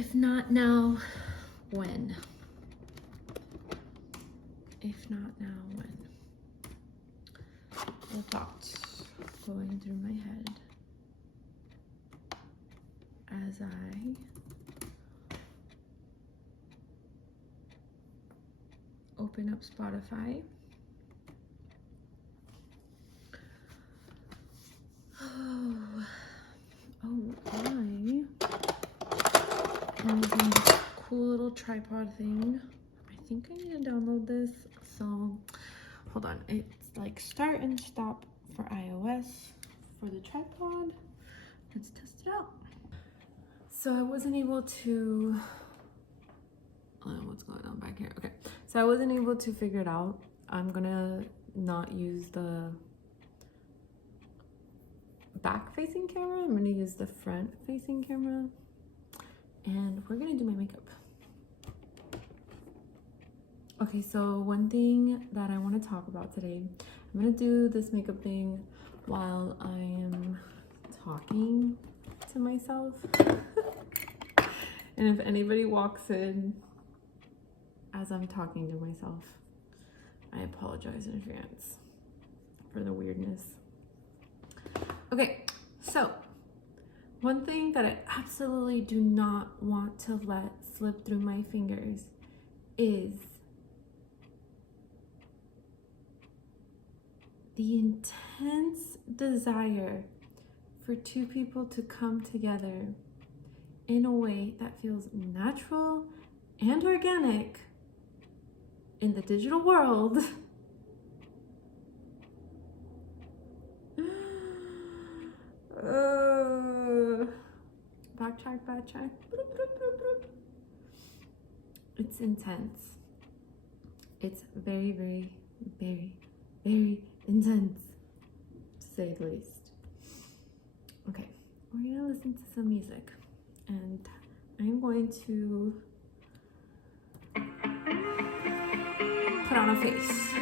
If not now, when? If not now, when? The thoughts going through my head as I open up Spotify. I'm using this cool little tripod thing. I think I need to download this. So hold on, it's like start and stop for iOS for the tripod. Let's test it out. So I wasn't able to, I don't know what's going on back here. Okay, so I wasn't able to figure it out. I'm gonna not use the back facing camera. I'm gonna use the front facing camera, and we're gonna do my makeup. Okay, so one thing that I want to talk about today, I'm gonna do this makeup thing while I am talking to myself. And if anybody walks in as I'm talking to myself, I apologize in advance for the weirdness. Okay, so one thing that I absolutely do not want to let slip through my fingers is the intense desire for two people to come together in a way that feels natural and organic in the digital world. Backtrack. It's intense. It's very, very, very, very intense, to say the least. Okay, we're gonna listen to some music, and I'm going to put on a face.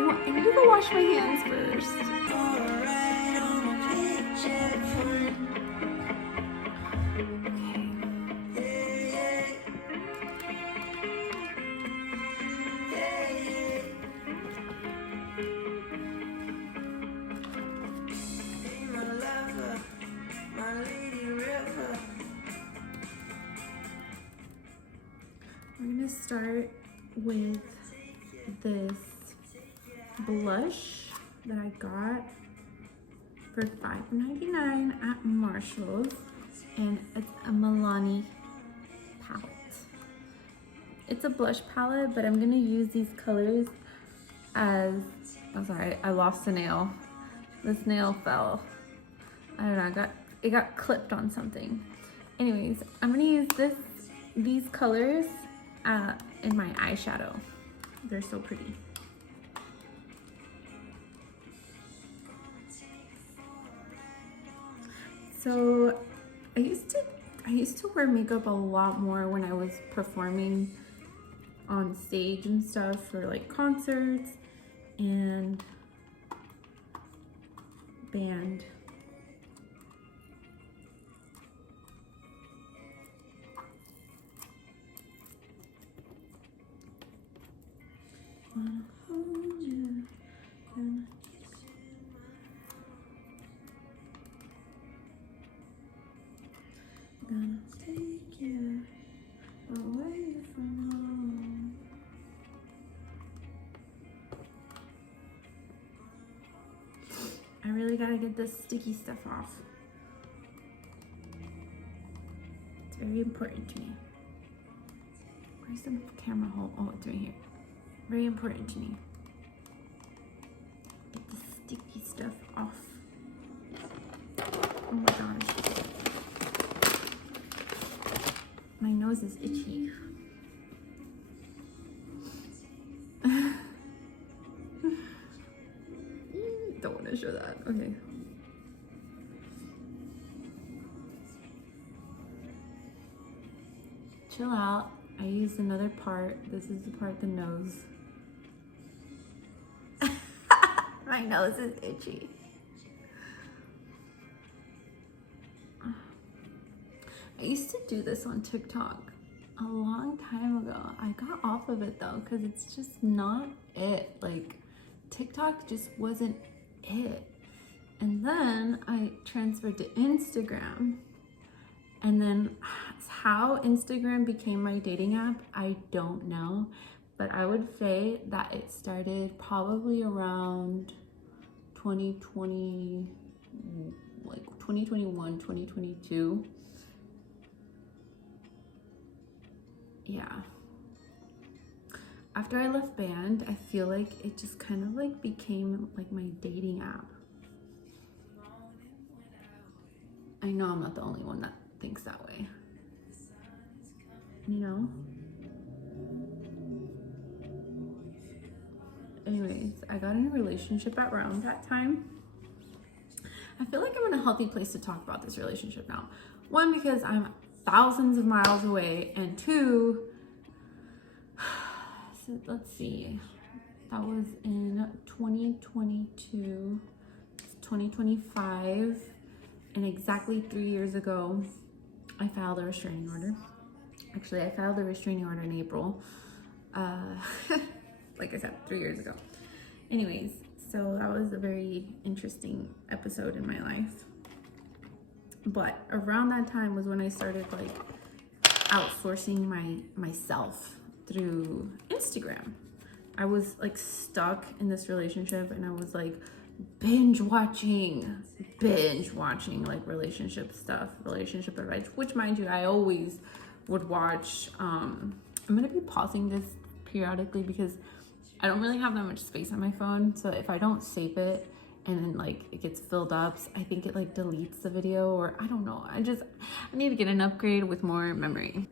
Oh, I need to go wash my hands first. I'm gonna start with this blush that I got for $5.99 at Marshall's, and it's a Milani palette. It's a blush palette, but I'm gonna use these colors as, oh sorry, I lost a nail. This nail fell. I don't know, it got clipped on something. Anyways, I'm gonna use these colors in my eyeshadow. They're so pretty. So I used to wear makeup a lot more when I was performing on stage and stuff for like concerts and band. Gonna take you away from home. I really gotta get this sticky stuff off. It's very important to me. Where's the camera hole? Oh, it's right here. Very important to me. Get the sticky stuff off. Oh my gosh. My nose is itchy. Don't want to show that. Okay. Chill out. I used another part. This is the part, the nose. My nose is itchy. I used to do this on TikTok a long time ago. I got off of it though, because it's just not it. Like, TikTok just wasn't it. And then I transferred to Instagram. And then how Instagram became my dating app, I don't know. But I would say that it started probably around 2020, like 2021, 2022. Yeah. After I left band, I feel like it just kind of like became like my dating app. I know I'm not the only one that thinks that way. You know? Anyways, I got in a relationship at around that time. I feel like I'm in a healthy place to talk about this relationship now. One, because I'm thousands of miles away, and two, so let's see, that was in 2022, 2025, and exactly 3 years ago, I filed a restraining order. Actually, I filed a restraining order in April. Like I said, 3 years ago. Anyways, so that was a very interesting episode in my life. But around that time was when I started like outsourcing myself through Instagram. I was like stuck in this relationship, and I was like binge watching like relationship stuff, relationship advice, which, mind you, I always would watch. I'm gonna be pausing this periodically because I don't really have that much space on my phone. So if I don't save it and then like it gets filled up, I think it like deletes the video, or I don't know. I need to get an upgrade with more memory.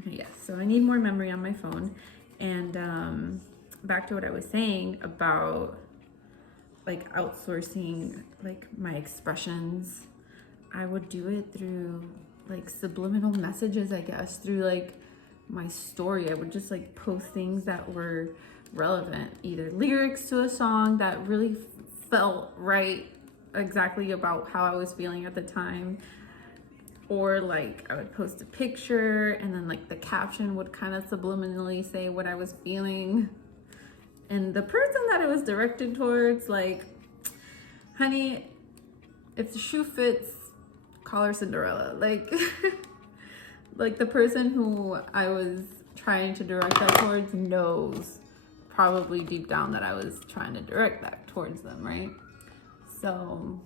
Okay, yes, so I need more memory on my phone. And back to what I was saying about like outsourcing like my expressions. I would do it through like subliminal messages, I guess, through like my story. I would just like post things that were relevant, either lyrics to a song that really felt right, exactly about how I was feeling at the time, or like I would post a picture and then like the caption would kind of subliminally say what I was feeling, and the person that it was directed towards, like, honey, if the shoe fits, call her Cinderella. Like like the person who I was trying to direct that towards knows probably deep down that I was trying to direct that towards them, right? So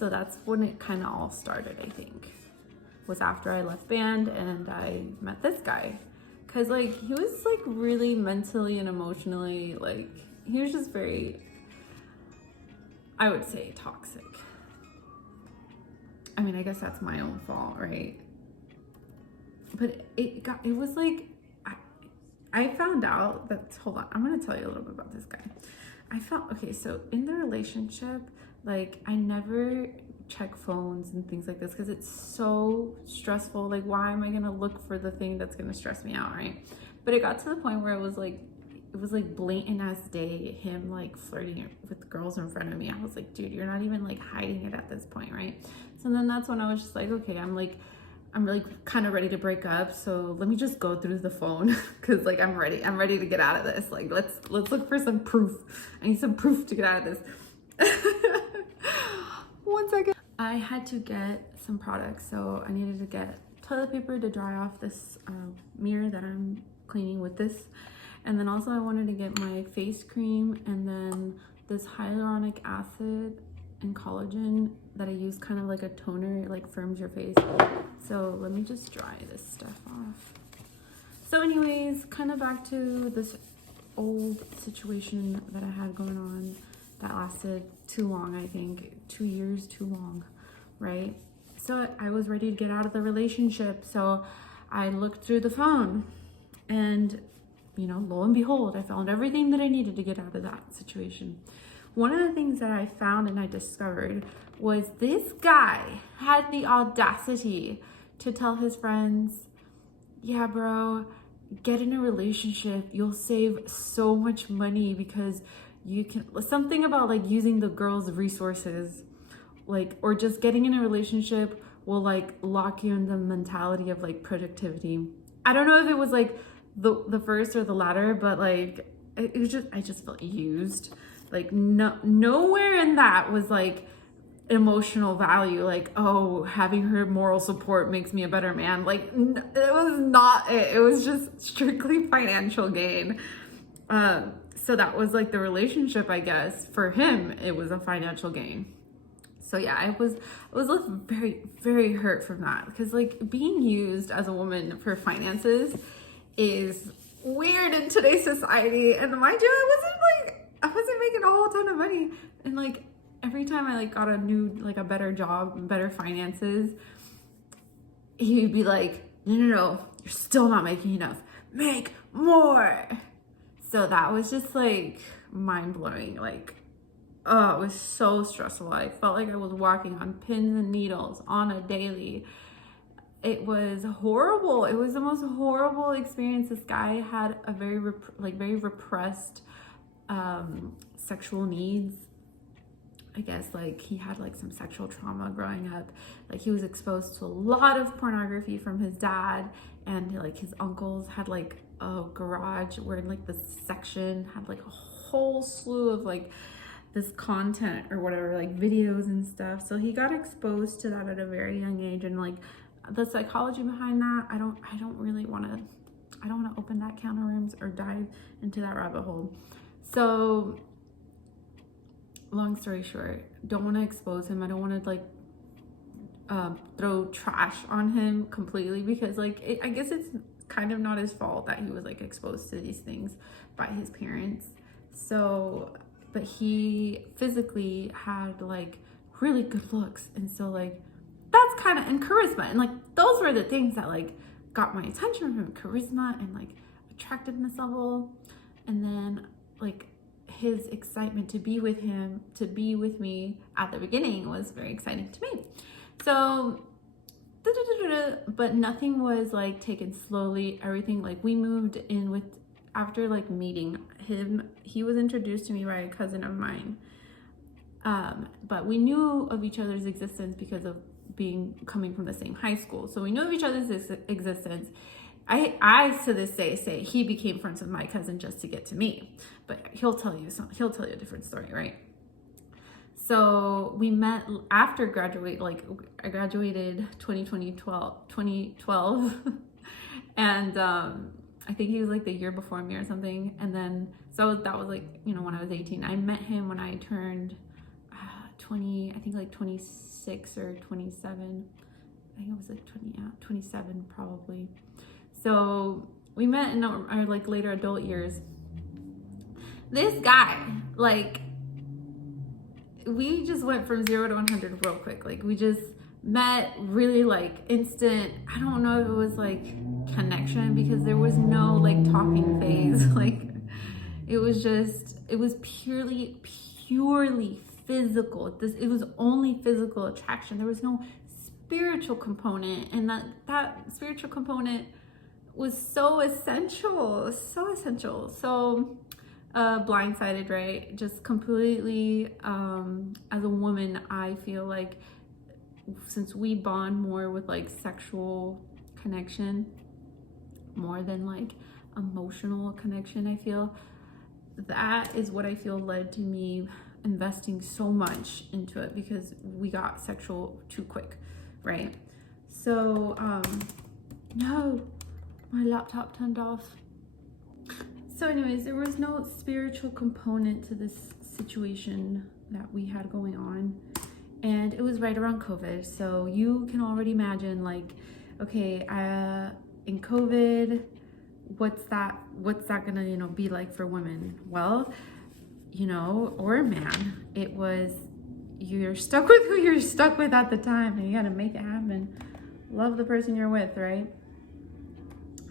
that's when it kind of all started, I think, was after I left band and I met this guy. Cause like he was like really mentally and emotionally, like he was just very, I would say, toxic. I mean, I guess that's my own fault, right? But it was like, I found out that, hold on, I'm gonna tell you a little bit about this guy. Okay, so in the relationship, like I never check phones and things like this because it's so stressful. Like, why am I gonna look for the thing that's gonna stress me out, right? But it got to the point where it was like blatant as day, him like flirting with girls in front of me. I was like, dude, you're not even like hiding it at this point, right? So then that's when I was just like, okay, I'm really kind of ready to break up, so let me just go through the phone because like I'm ready to get out of this. Like let's look for some proof. I need some proof to get out of this. 1 second. I had to get some products, so I needed to get toilet paper to dry off this mirror that I'm cleaning with this, and then also I wanted to get my face cream, and then this hyaluronic acid and collagen that I use kind of like a toner. It like firms your face. So let me just dry this stuff off. So anyways, kind of back to this old situation that I had going on that lasted too long. I think 2 years too long, right? So I was ready to get out of the relationship, so I looked through the phone, and you know, lo and behold, I found everything that I needed to get out of that situation. One of the things that I found and I discovered was this guy had the audacity to tell his friends, yeah, bro, get in a relationship. You'll save so much money because you can, something about like using the girl's resources, like, or just getting in a relationship will like lock you in the mentality of like productivity. I don't know if it was like the first or the latter, but like it was just, I just felt used. Like nowhere in that was like emotional value, like, oh, having her moral support makes me a better man. Like it was not it. It was just strictly financial gain. So that was like the relationship, I guess. For him, it was a financial gain. So yeah, I was very, very hurt from that, because like being used as a woman for finances is weird in today's society. And mind you, I wasn't making a whole ton of money. And like every time I like got a better job, better finances, he'd be like, no, you're still not making enough. Make more. So that was just like mind blowing. Like, oh, it was so stressful. I felt like I was walking on pins and needles on a daily. It was horrible. It was the most horrible experience. This guy had a very repressed sexual needs. I guess like he had like some sexual trauma growing up. Like he was exposed to a lot of pornography from his dad, and like his uncles had like a garage where like the section had like a whole slew of like this content or whatever, like videos and stuff. So he got exposed to that at a very young age, and like the psychology behind that, I don't want to open that can of worms or dive into that rabbit hole. So long story short, don't want to expose him. I don't want to like throw trash on him completely, because like I guess it's kind of not his fault that he was like exposed to these things by his parents. So, but he physically had like really good looks, and so like that's kind of, and charisma, and like those were the things that like got my attention from him. Charisma and like attractiveness level, and then like his excitement to be with him, to be with me at the beginning was very exciting to me. So but nothing was like taken slowly. Everything, like we moved in with, after like meeting him, he was introduced to me by a cousin of mine, but we knew of each other's existence because of coming from the same high school. So we knew of each other's existence. I to this day say he became friends with my cousin just to get to me, but he'll tell you a different story, right? So we met after graduate, like I graduated 2012, and I think he was like the year before me or something. And then, so that was like, when I was 18. I met him when I turned 20, I think like 26 or 27. I think it was like 27 probably. So we met in our like later adult years. This guy, like, we just went from 0 to 100 real quick. Like we just met, really like instant. I don't know if it was like connection, because there was no like talking phase. Like it was purely physical. It was only physical attraction. There was no spiritual component, and that spiritual component was so essential. So blindsided, right? Just completely, as a woman, I feel like since we bond more with like sexual connection more than like emotional connection, I feel that is what I feel led to me investing so much into it, because we got sexual too quick, right? So no, my laptop turned off. So anyways, there was no spiritual component to this situation that we had going on, and it was right around COVID. So you can already imagine, like, okay, in COVID, what's that gonna be like for women? Well, or a man, it was, you're stuck with who you're stuck with at the time, and you gotta make it happen. Love the person you're with, right?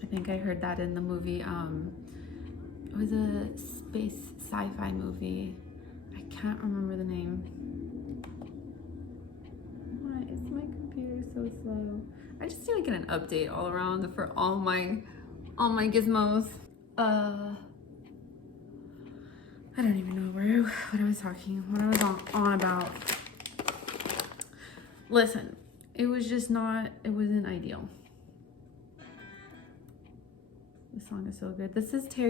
I think I heard that in the movie, it was a space sci-fi movie. I can't remember the name. Why is my computer so slow? I just need to get an update all around for all my gizmos. I don't even know what I was on about. Listen, it was just not, it wasn't ideal. The song is so good. This is Tear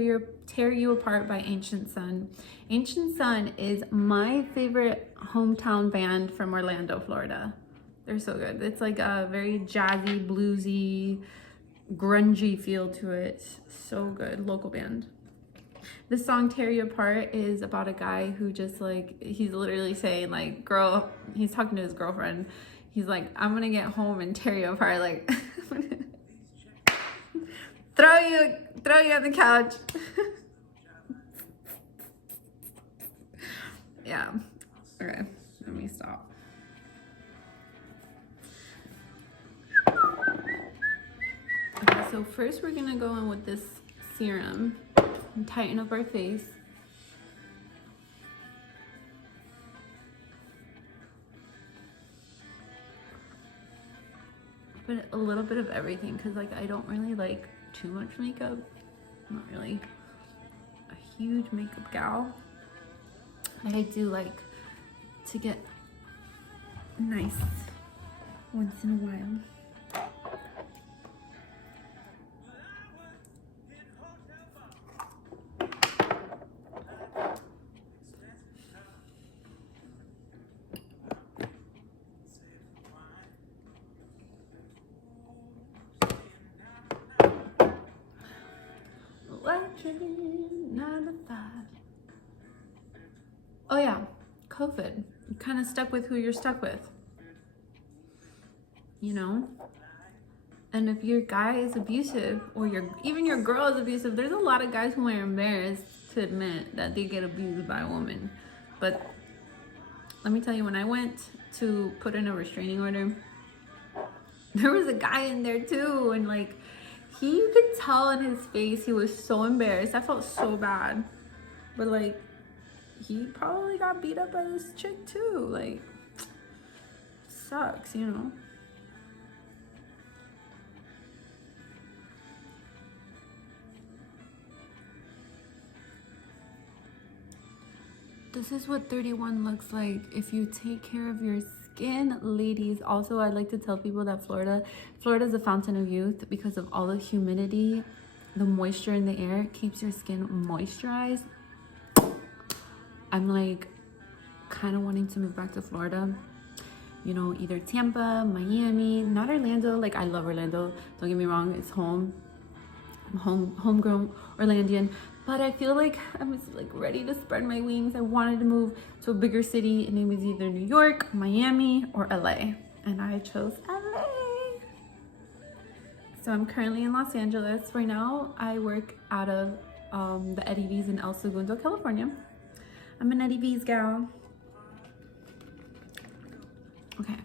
You Apart by Ancient Sun. Ancient Sun is my favorite hometown band from Orlando, Florida. They're so good. It's like a very jazzy, bluesy, grungy feel to it. So good. Local band. This song, Tear You Apart, is about a guy who just like, he's literally saying like, girl, he's talking to his girlfriend. He's like, I'm gonna get home and tear you apart. Like, throw you on the couch. Yeah. Okay, let me stop. Okay, so first we're gonna go in with this serum and tighten up our face. But a little bit of everything, because like I don't really like too much makeup. I'm not really a huge makeup gal. But I do like to get nice once in a while. Working 9 to 5. Oh yeah, COVID. You kind of stuck with who you're stuck with, you know? And if your guy is abusive, or even your girl is abusive, there's a lot of guys who are embarrassed to admit that they get abused by a woman. But let me tell you, when I went to put in a restraining order, there was a guy in there too, and like, you could tell in his face he was so embarrassed. I felt so bad. But like, he probably got beat up by this chick too. Like, sucks, you know? This is what 31 looks like if you take care of your skin, ladies. Also, I'd like to tell people that Florida is a fountain of youth because of all the humidity, the moisture in the air keeps your skin moisturized. I'm like kind of wanting to move back to Florida, you know, either Tampa, Miami, not Orlando. Like, I love Orlando, don't get me wrong, it's home. I'm homegrown Orlandian, but I feel like I was like ready to spread my wings. I wanted to move to a bigger city, and it was either New York, Miami, or LA, and I chose LA. So I'm currently in Los Angeles right now. I work out of the Eddie V's in El Segundo, California. I'm an Eddie V's gal. Okay,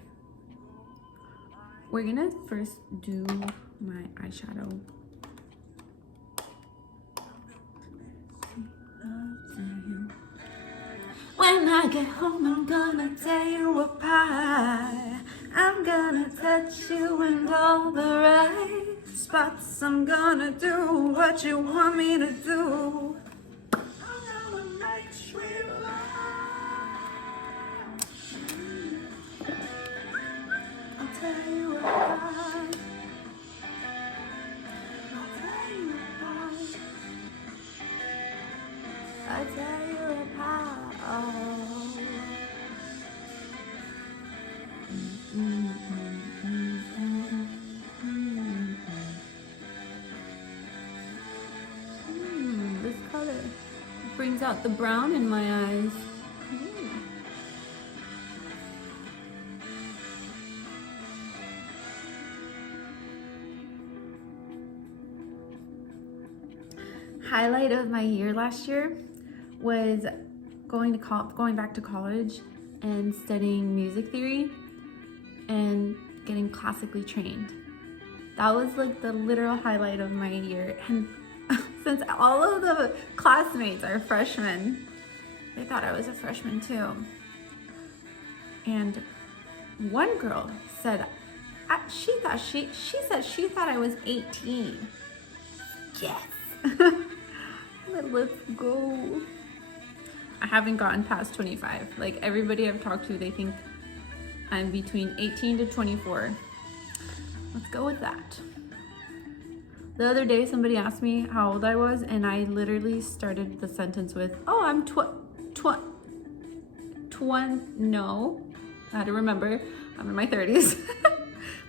we're gonna first do my eyeshadow. When I get home, I'm gonna tear you apart. I'm gonna touch you in all the right spots. I'm gonna do what you want me to do. I'm gonna make sweet love. I'll tear you apart. I'll tear you apart. I'll tear you apart. This color brings out the brown in my eyes. Highlight of my year last year was going back to college and studying music theory and getting classically trained. That was like the literal highlight of my year. And since all of the classmates are freshmen, they thought I was a freshman too. And one girl said she said she thought I was 18. Yes. Let's go. I haven't gotten past 25. Like, everybody I've talked to, they think I'm between 18 to 24. Let's go with that. The other day, somebody asked me how old I was, and I literally started the sentence with, oh, I'm no. I had to remember, I'm in my 30s.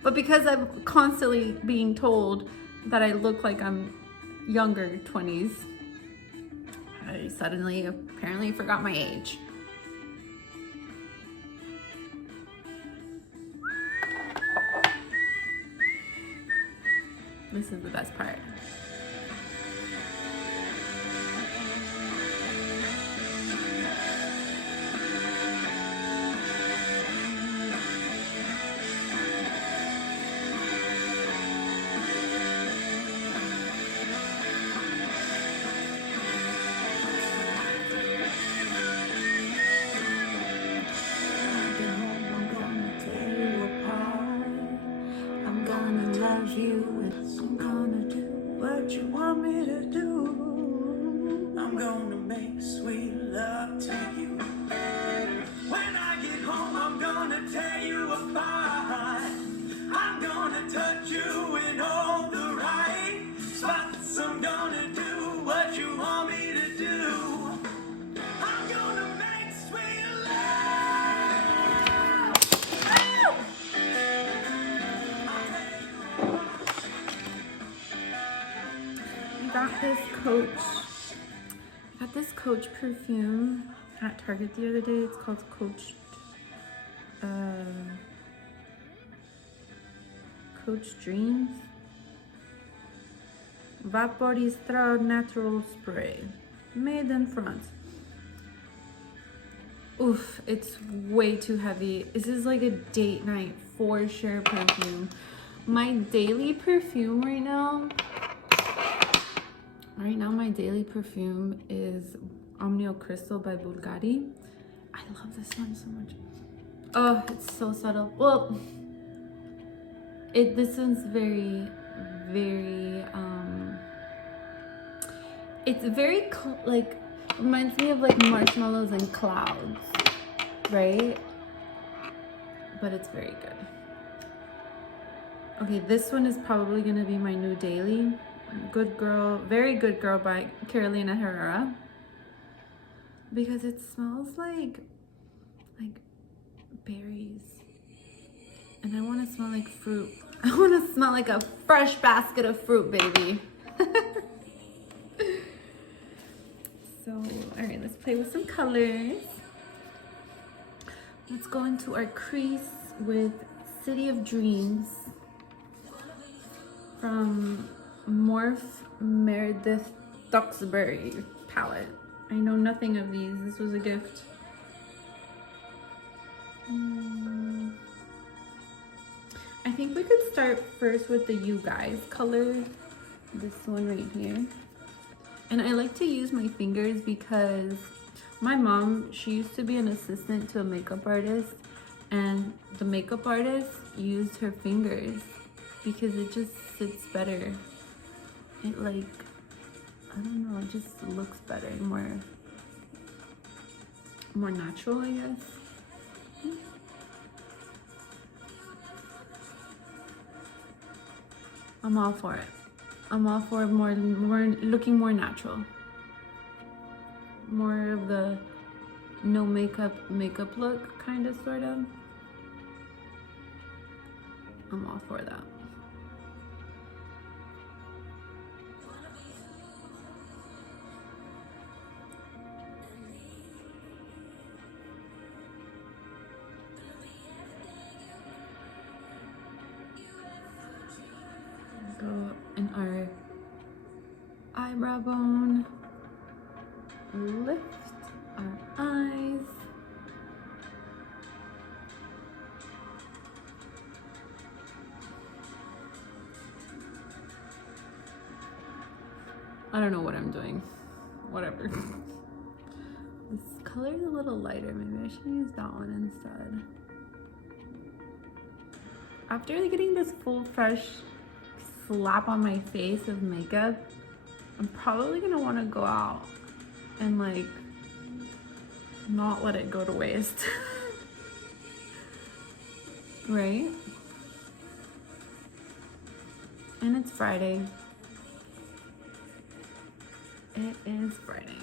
But because I'm constantly being told that I look like I'm younger 20s, I suddenly apparently forgot my age. This is the best part. You and I'm gonna do what you want me to do. I'm gonna make sweet love to you. When I get home, I'm gonna tear you apart. I'm gonna touch you in all the right spots. I'm gonna do what you want me to do. I'm gonna make sweet love. Oh! Got this Coach perfume at Target the other day. It's called Coach Dreams Vaporistra Natural Spray, made in France. Oof, it's way too heavy. This is like a date night for sure perfume. My daily perfume right now, my daily perfume is Omnio Crystal by Bulgari. I love this one so much. Oh, it's so subtle. Well, this one's very, it's very, like, reminds me of like marshmallows and clouds, right? But it's very good. Okay, this one is probably gonna be my new daily. Good Girl, Very Good Girl by Carolina Herrera, because it smells like berries, and I want to smell like fruit. I want to smell like a fresh basket of fruit, baby. So, all right, let's play with some colors. Let's go into our crease with City of Dreams from Morphe Meredith Duxbury palette. I know nothing of these. This was a gift. I think we could start first with the You Guys color. This one right here. And I like to use my fingers because my mom, she used to be an assistant to a makeup artist, and the makeup artist used her fingers because it just sits better. It like, I don't know, it just looks better, more natural, I guess. I'm all for it. I'm all for more looking more natural. More of the no makeup look, kind of, sort of. I'm all for that. Go in our eyebrow bone, lift our eyes, I don't know what I'm doing, whatever. This color is a little lighter, maybe I should use that one instead. After getting this full fresh slap on my face of makeup, I'm probably gonna want to go out and like not let it go to waste. right? And it's Friday. It is Friday.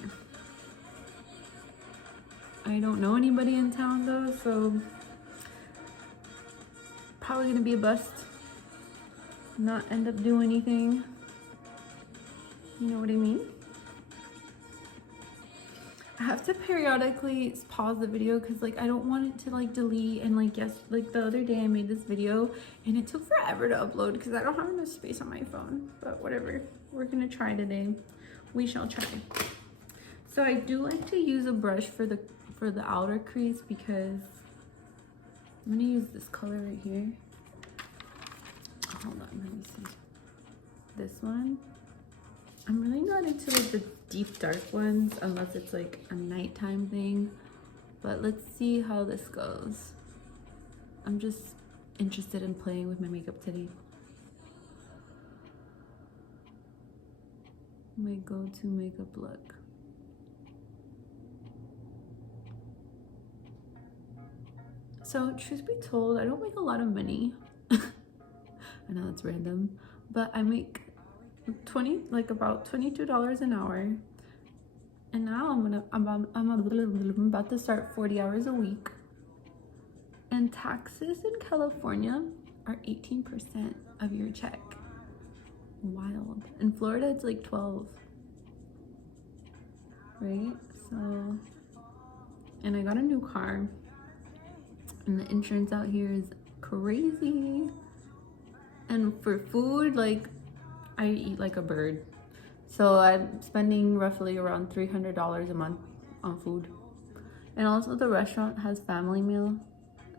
I don't know anybody in town though, so probably gonna be a bust. Not end up doing anything. You know what I mean? I have to periodically pause the video because like I don't want it to like delete, and like like the other day I made this video and it took forever to upload because I don't have enough space on my phone, but whatever. We're gonna try today. We shall try. So I do like to use a brush for the outer crease because I'm gonna use this color right here. Hold on, let me see. This one. I'm really not into like the deep dark ones unless it's like a nighttime thing. But let's see how this goes. I'm just interested in playing with my makeup today. My go-to makeup look. So truth be told, I don't make a lot of money. I know that's random, but I make about $22 an hour, and now I'm about to start 40 hours a week, and taxes in California are 18% of your check. Wild. In Florida it's like 12, right? So, and I got a new car, and the insurance out here is crazy, and for food, like I eat like a bird. So I'm spending roughly around $300 a month on food. And also the restaurant has family meal.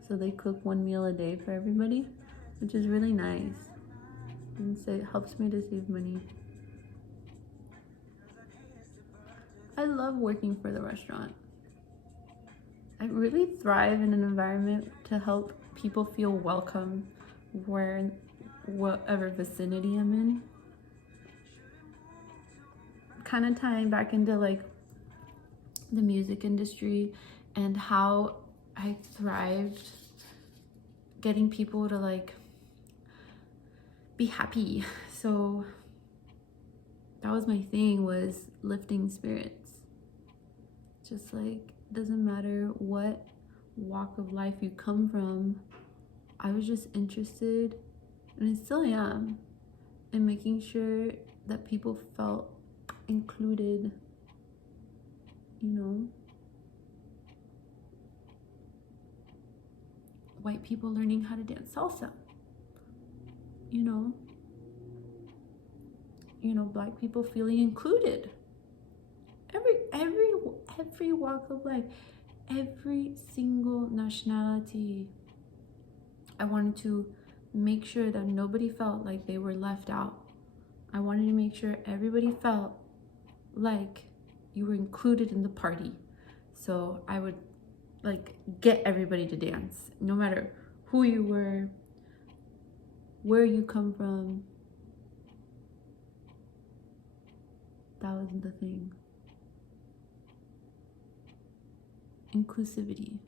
So they cook one meal a day for everybody, which is really nice. And so it helps me to save money. I love working for the restaurant. I really thrive in an environment to help people feel welcome whatever vicinity I'm in. Kind of tying back into like the music industry and how I thrived getting people to like be happy. So that was my thing, was lifting spirits. Just like, doesn't matter what walk of life you come from, I was just interested, and I still am, in making sure that people felt included, you know. White people learning how to dance salsa, you know, Black people feeling included. Every walk of life, every single nationality. I wanted to make sure that nobody felt like they were left out. I wanted to make sure everybody felt like you were included in the party. So I would like get everybody to dance, no matter who you were, where you come from. That was the thing. Inclusivity.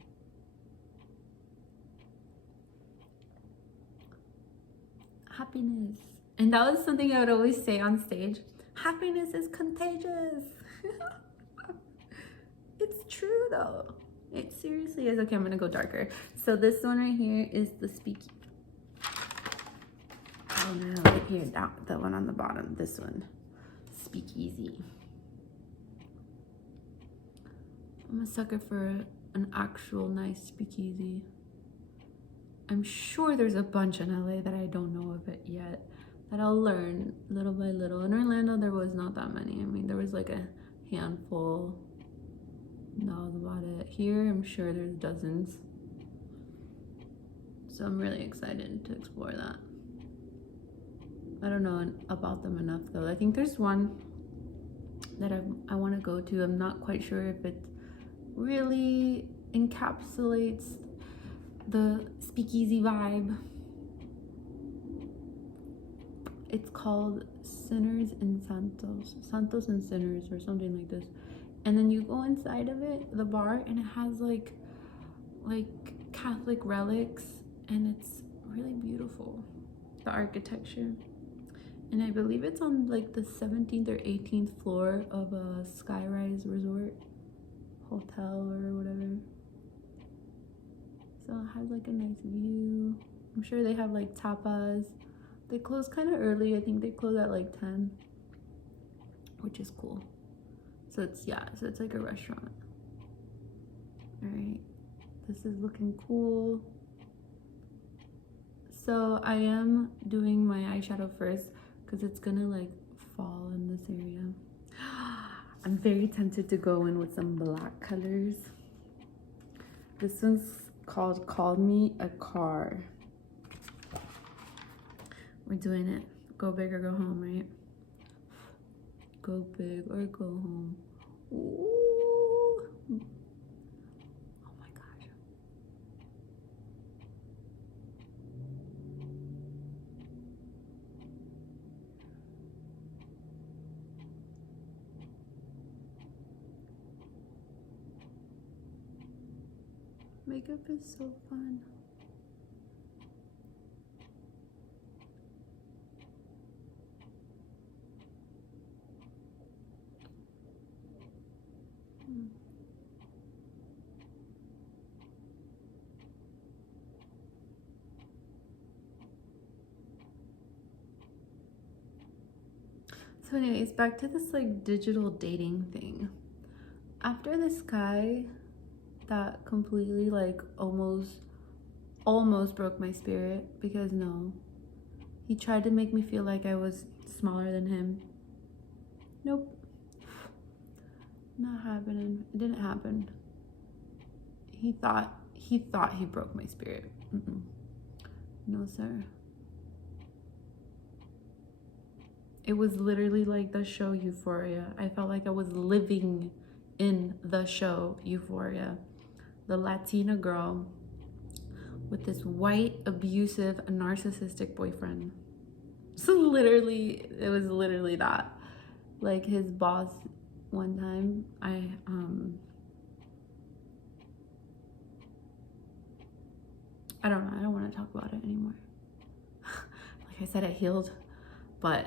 Happiness. And that was something I would always say on stage. Happiness is contagious. It's true though. It seriously is. Okay, I'm gonna go darker. So this one right here is the speaky. Oh no, right here, that one on the bottom, this one. Speakeasy. I'm a sucker for an actual nice speakeasy. I'm sure there's a bunch in LA that I don't know of it yet, that I'll learn little by little. In Orlando, there was not that many. I mean, there was like a handful. That was about it. Here, I'm sure there's dozens. So I'm really excited to explore that. I don't know about them enough though. I think there's one that I want to go to. I'm not quite sure if it really encapsulates the speakeasy vibe. It's called Sinners and Santos and Sinners or something like this. And then you go inside of it, the bar, and it has like Catholic relics and it's really beautiful, the architecture. And I believe it's on like the 17th or 18th floor of a Skyrise Resort hotel or whatever. So it has like a nice view. I'm sure they have like tapas. They close kind of early. I think they close at like 10, which is cool. So it's, yeah, so it's like a restaurant. All right, this is looking cool. So I am doing my eyeshadow first because it's gonna like fall in this area. I'm very tempted to go in with some black colors. This one's called Call Me a Car. We're doing it. Go big or go home, right? Go big or go home. Ooh. Oh my gosh. Makeup is so fun. So anyways, back to this like digital dating thing. After this guy that completely like almost broke my spirit, because no, he tried to make me feel like I was smaller than him. Nope, not happening. It didn't happen. He thought he broke my spirit. No sir. It was literally like the show Euphoria. I felt like I was living in the show Euphoria. The Latina girl with this white, abusive, narcissistic boyfriend. So literally, it was literally that. Like his boss one time, I don't know, I don't want to talk about it anymore. Like I said, I healed, but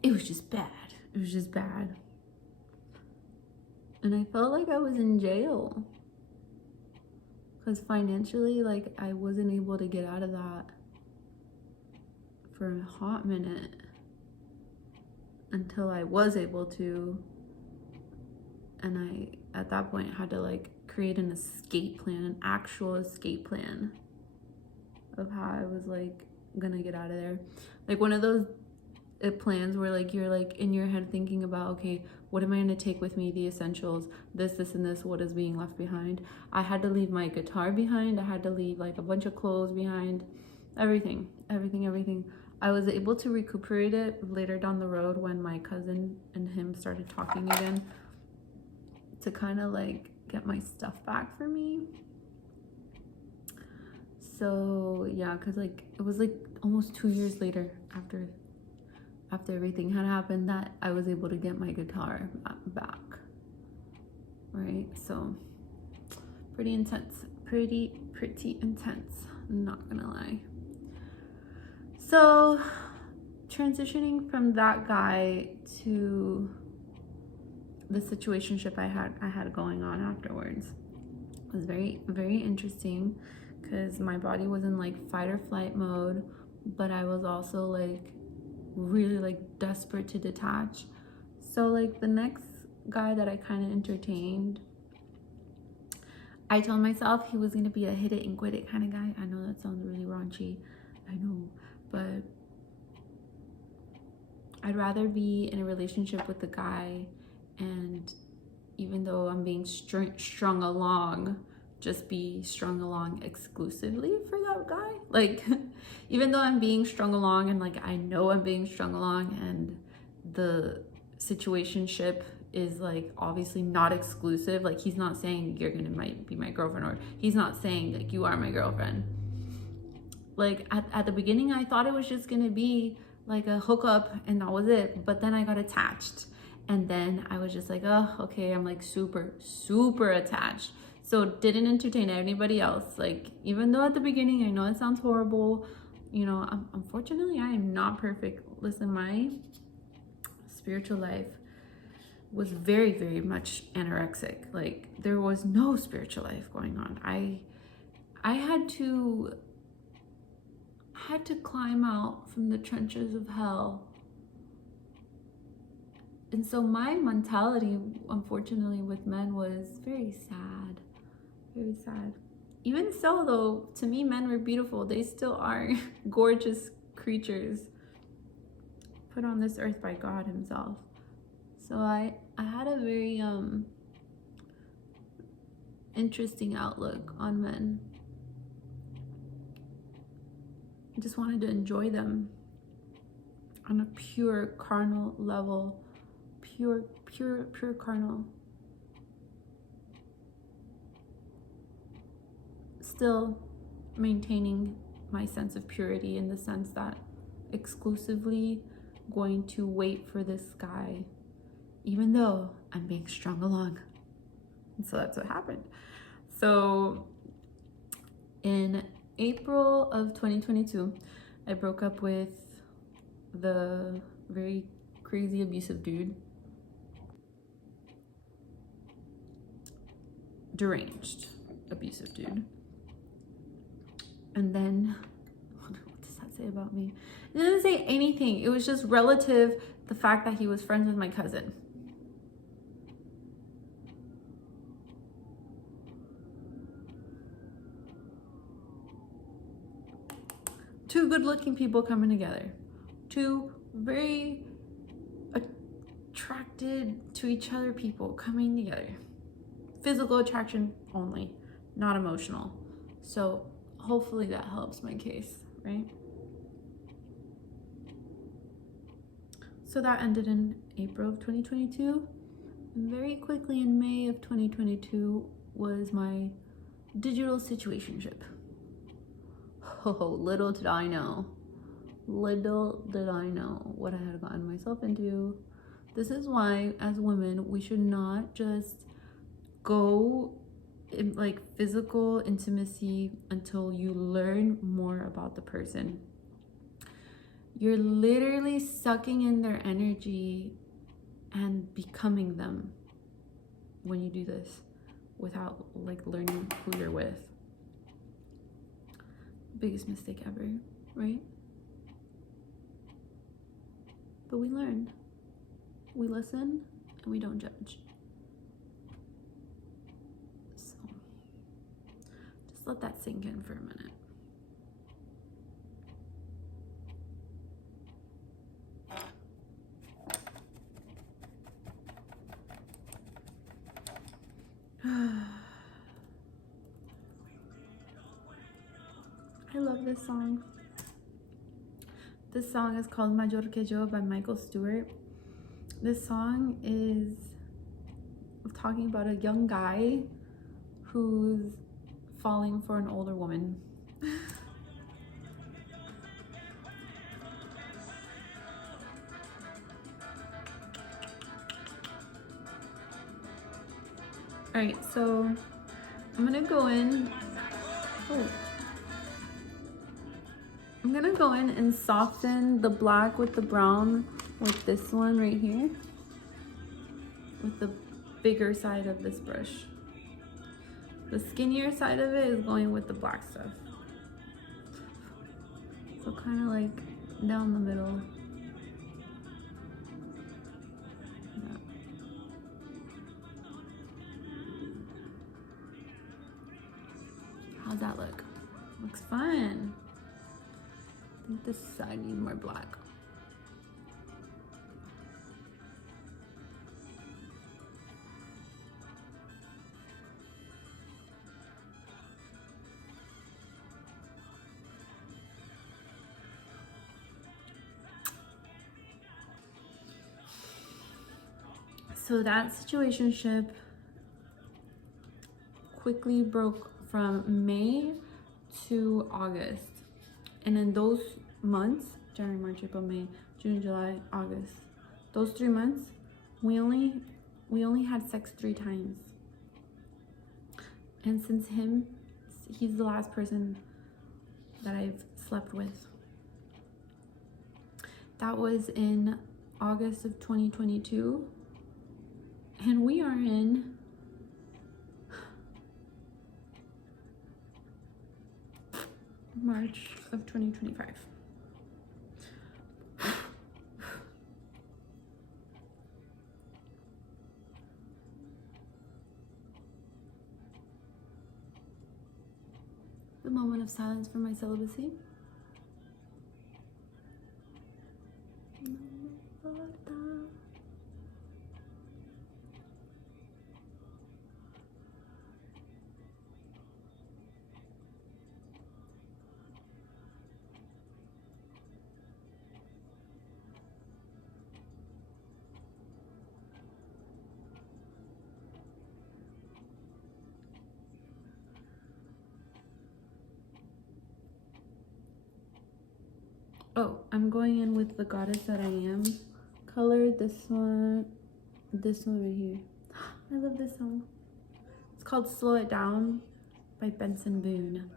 it was just bad. It was just bad. And I felt like I was in jail. Because financially, like, I wasn't able to get out of that for a hot minute. Until I was able to. And I, at that point, had to, like, create an escape plan. An actual escape plan. Of how I was, like, gonna get out of there. Like, one of those plans where like you're like in your head thinking about, okay, what am I going to take with me, the essentials, this and this, what is being left behind. I had to leave my guitar behind. I had to leave like a bunch of clothes behind, everything. I was able to recuperate it later down the road when my cousin and him started talking again, to kind of like get my stuff back for me. So yeah, because like it was like almost 2 years later after everything had happened that I was able to get my guitar back, right? So pretty intense, pretty intense, I'm not gonna lie. So transitioning from that guy to the situationship I had going on afterwards was very interesting, because my body was in like fight or flight mode, but I was also like really like desperate to detach. So like the next guy that I kind of entertained, I told myself he was gonna be a hit it and quit it kind of guy. I know that sounds really raunchy, I know, but I'd rather be in a relationship with a guy, and even though I'm being strung along, just be strung along exclusively for that guy. Like, even though I'm being strung along and like I know I'm being strung along, and the situationship is like obviously not exclusive. Like, he's not saying you're gonna be my girlfriend, or he's not saying like you are my girlfriend. Like at the beginning, I thought it was just gonna be like a hookup and that was it. But then I got attached, and then I was just like, oh, okay, I'm like super attached. So didn't entertain anybody else. Like, even though at the beginning, I know it sounds horrible, you know, unfortunately, I am not perfect. Listen, my spiritual life was very, very much anorexic. Like, there was no spiritual life going on. I had to climb out from the trenches of hell. And so my mentality, unfortunately, with men was very sad. Very sad. Even so, though, to me, men were beautiful. They still are gorgeous creatures put on this earth by God himself. So I had a very interesting outlook on men. I just wanted to enjoy them on a pure carnal level. Pure carnal. Still maintaining my sense of purity in the sense that exclusively going to wait for this guy, even though I'm being strung along. And so that's what happened. So in April of 2022, I broke up with the very crazy abusive dude. Deranged abusive dude. And then, what does that say about me? It didn't say anything. It was just relative, the fact that he was friends with my cousin. Two good-looking people coming together. Two very attracted to each other people coming together. Physical attraction only, not emotional. So hopefully that helps my case, right? So that ended in April of 2022. And very quickly in May of 2022 was my digital situationship. Oh, little did I know what I had gotten myself into. This is why, as women, we should not just go in like physical intimacy until you learn more about the person. You're literally sucking in their energy and becoming them when you do this without like learning who you're with. Biggest mistake ever, right? But we learn, we listen, and we don't judge. So just let that sink in for a minute. I love this song. This song is called Mayor que Yo by Michael Stewart. This song is talking about a young guy who's falling for an older woman. All right, so I'm gonna go in. I'm gonna go in and soften the black with the brown with this one right here, with the bigger side of this brush. The skinnier side of it is going with the black stuff. So kind of like down the middle. Yeah. How's that look? Looks fun. I think this side needs more black. So that situationship quickly broke from May to August. And in those months, January, March, April, May, June, July, August, those 3 months, we only had sex 3 times. And since he's the last person that I've slept with. That was in August of 2022. And we are in March of 2025. The moment of silence for my celibacy. Oh, I'm going in with the Goddess That I Am color. This one right here. I love this song. It's called Slow It Down by Benson Boone.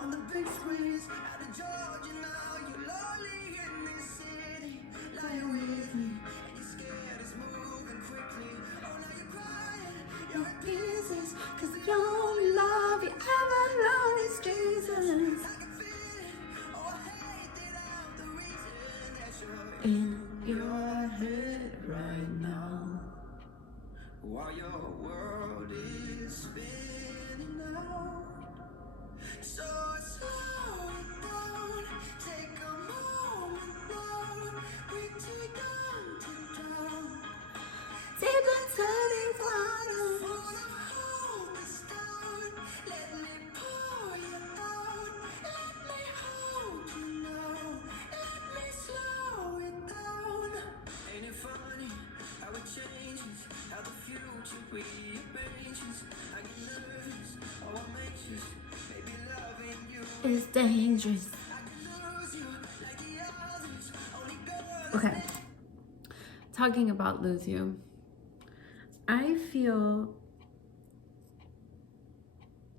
On the big screens, out of Georgia now, you're lonely in this city. Lying with me, and you're scared it's moving quickly. Oh, now you're crying, you're in pieces, cause the only love you ever know is Jesus. I can feel it, oh, I hate that I'm the reason that you're in your head right now. While your world is spinning now. So slow it down, take a moment now, we're too young to drown. Deep into these waters, full of hope is down. Let me pour you out, let me hold you now, let me slow it down. Ain't it funny how it changes, how the future rearranges? I get nervous, oh I'm anxious. Is dangerous. Okay, talking about lose you. I feel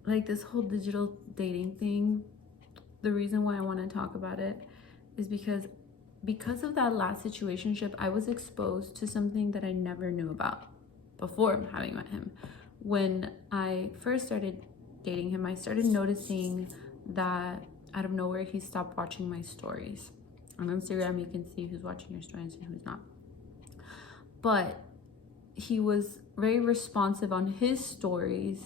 like this whole digital dating thing, the reason why I want to talk about it is because of that last situationship, I was exposed to something that I never knew about before having met him. When I first started dating him, I started noticing that out of nowhere he stopped watching my stories. On Instagram you can see who's watching your stories and who's not, but he was very responsive on his stories,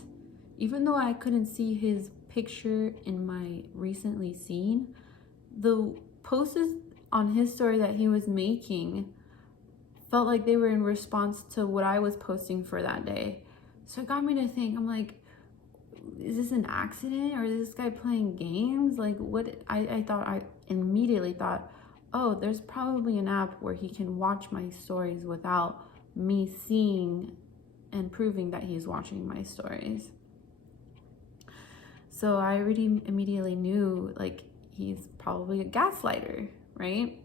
even though I couldn't see his picture in my recently seen. The posts on his story that he was making felt like they were in response to what I was posting for that day. So it got me to think, I'm like, is this an accident, or is this guy playing games? Like, what? I immediately thought, oh, there's probably an app where he can watch my stories without me seeing and proving that he's watching my stories. So I already immediately knew, like, he's probably a gaslighter, right?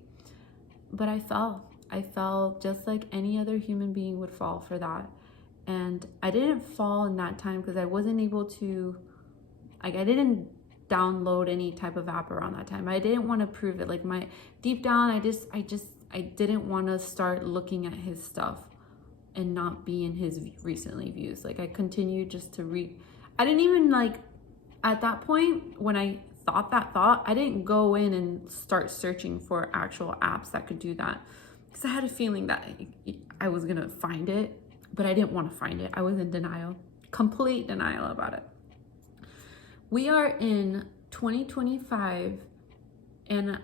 But I fell just like any other human being would fall for that. And I didn't fall in that time because I wasn't able to, like, I didn't download any type of app around that time. I didn't want to prove it. Like, my deep down, I didn't want to start looking at his stuff and not be in his recently views. Like, I continued just to I didn't even, like, at that point when I thought that thought, I didn't go in and start searching for actual apps that could do that, because I had a feeling that I was gonna find it, but I didn't want to find it. I was in denial, complete denial about it. We are in 2025, and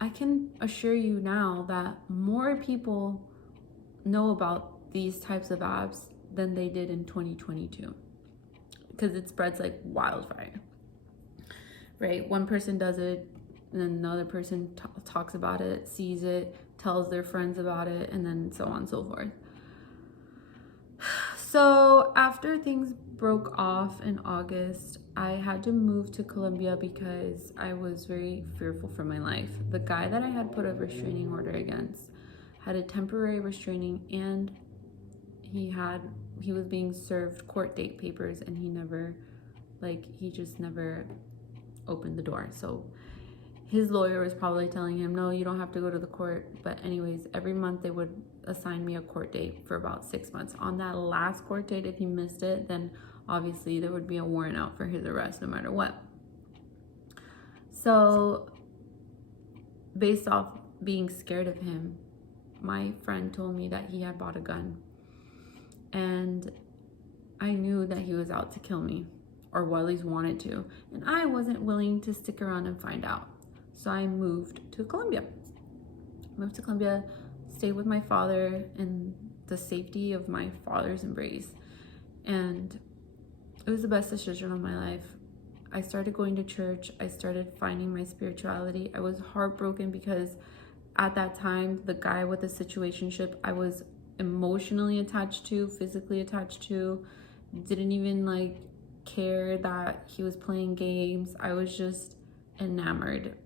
I can assure you now that more people know about these types of apps than they did in 2022, because it spreads like wildfire, right? One person does it, and then another person talks about it, sees it, tells their friends about it, and then so on and so forth. So after things broke off in August, I had to move to Colombia because I was very fearful for my life. The guy that I had put a restraining order against had a temporary restraining, and he was being served court date papers, and he just never opened the door. So his lawyer was probably telling him, no, you don't have to go to the court. But anyways, every month they would assign me a court date for about 6 months. On that last court date, if he missed it, then obviously there would be a warrant out for his arrest no matter what. So based off being scared of him, my friend told me that he had bought a gun. And I knew that he was out to kill me, or well, at least wanted to. And I wasn't willing to stick around and find out. So I moved to Colombia. Stayed with my father in the safety of my father's embrace. And it was the best decision of my life. I started going to church. I started finding my spirituality. I was heartbroken because at that time, the guy with the situationship, I was emotionally attached to, physically attached to, didn't even care that he was playing games. I was just enamored.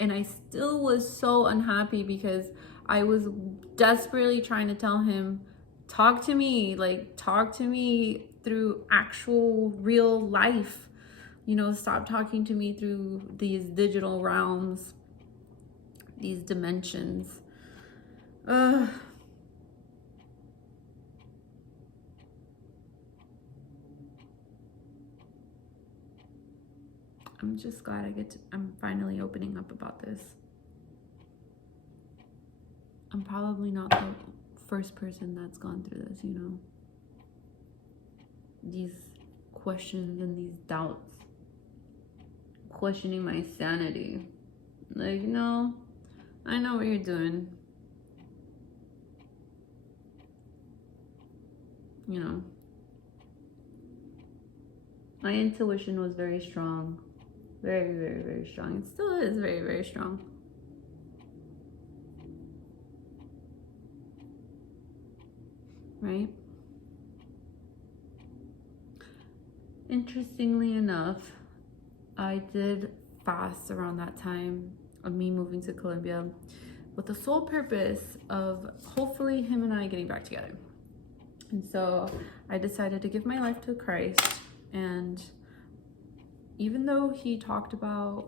And I still was so unhappy because I was desperately trying to tell him, talk to me through actual real life. Stop talking to me through these digital realms, these dimensions. I'm just glad I'm finally opening up about this. I'm probably not the first person that's gone through this, These questions and these doubts. Questioning my sanity. I know what you're doing. My intuition was very strong. Very, very, very strong. It still is very, very strong. Right? Interestingly enough, I did fast around that time of me moving to Colombia with the sole purpose of hopefully him and I getting back together. And so I decided to give my life to Christ. And even though he talked about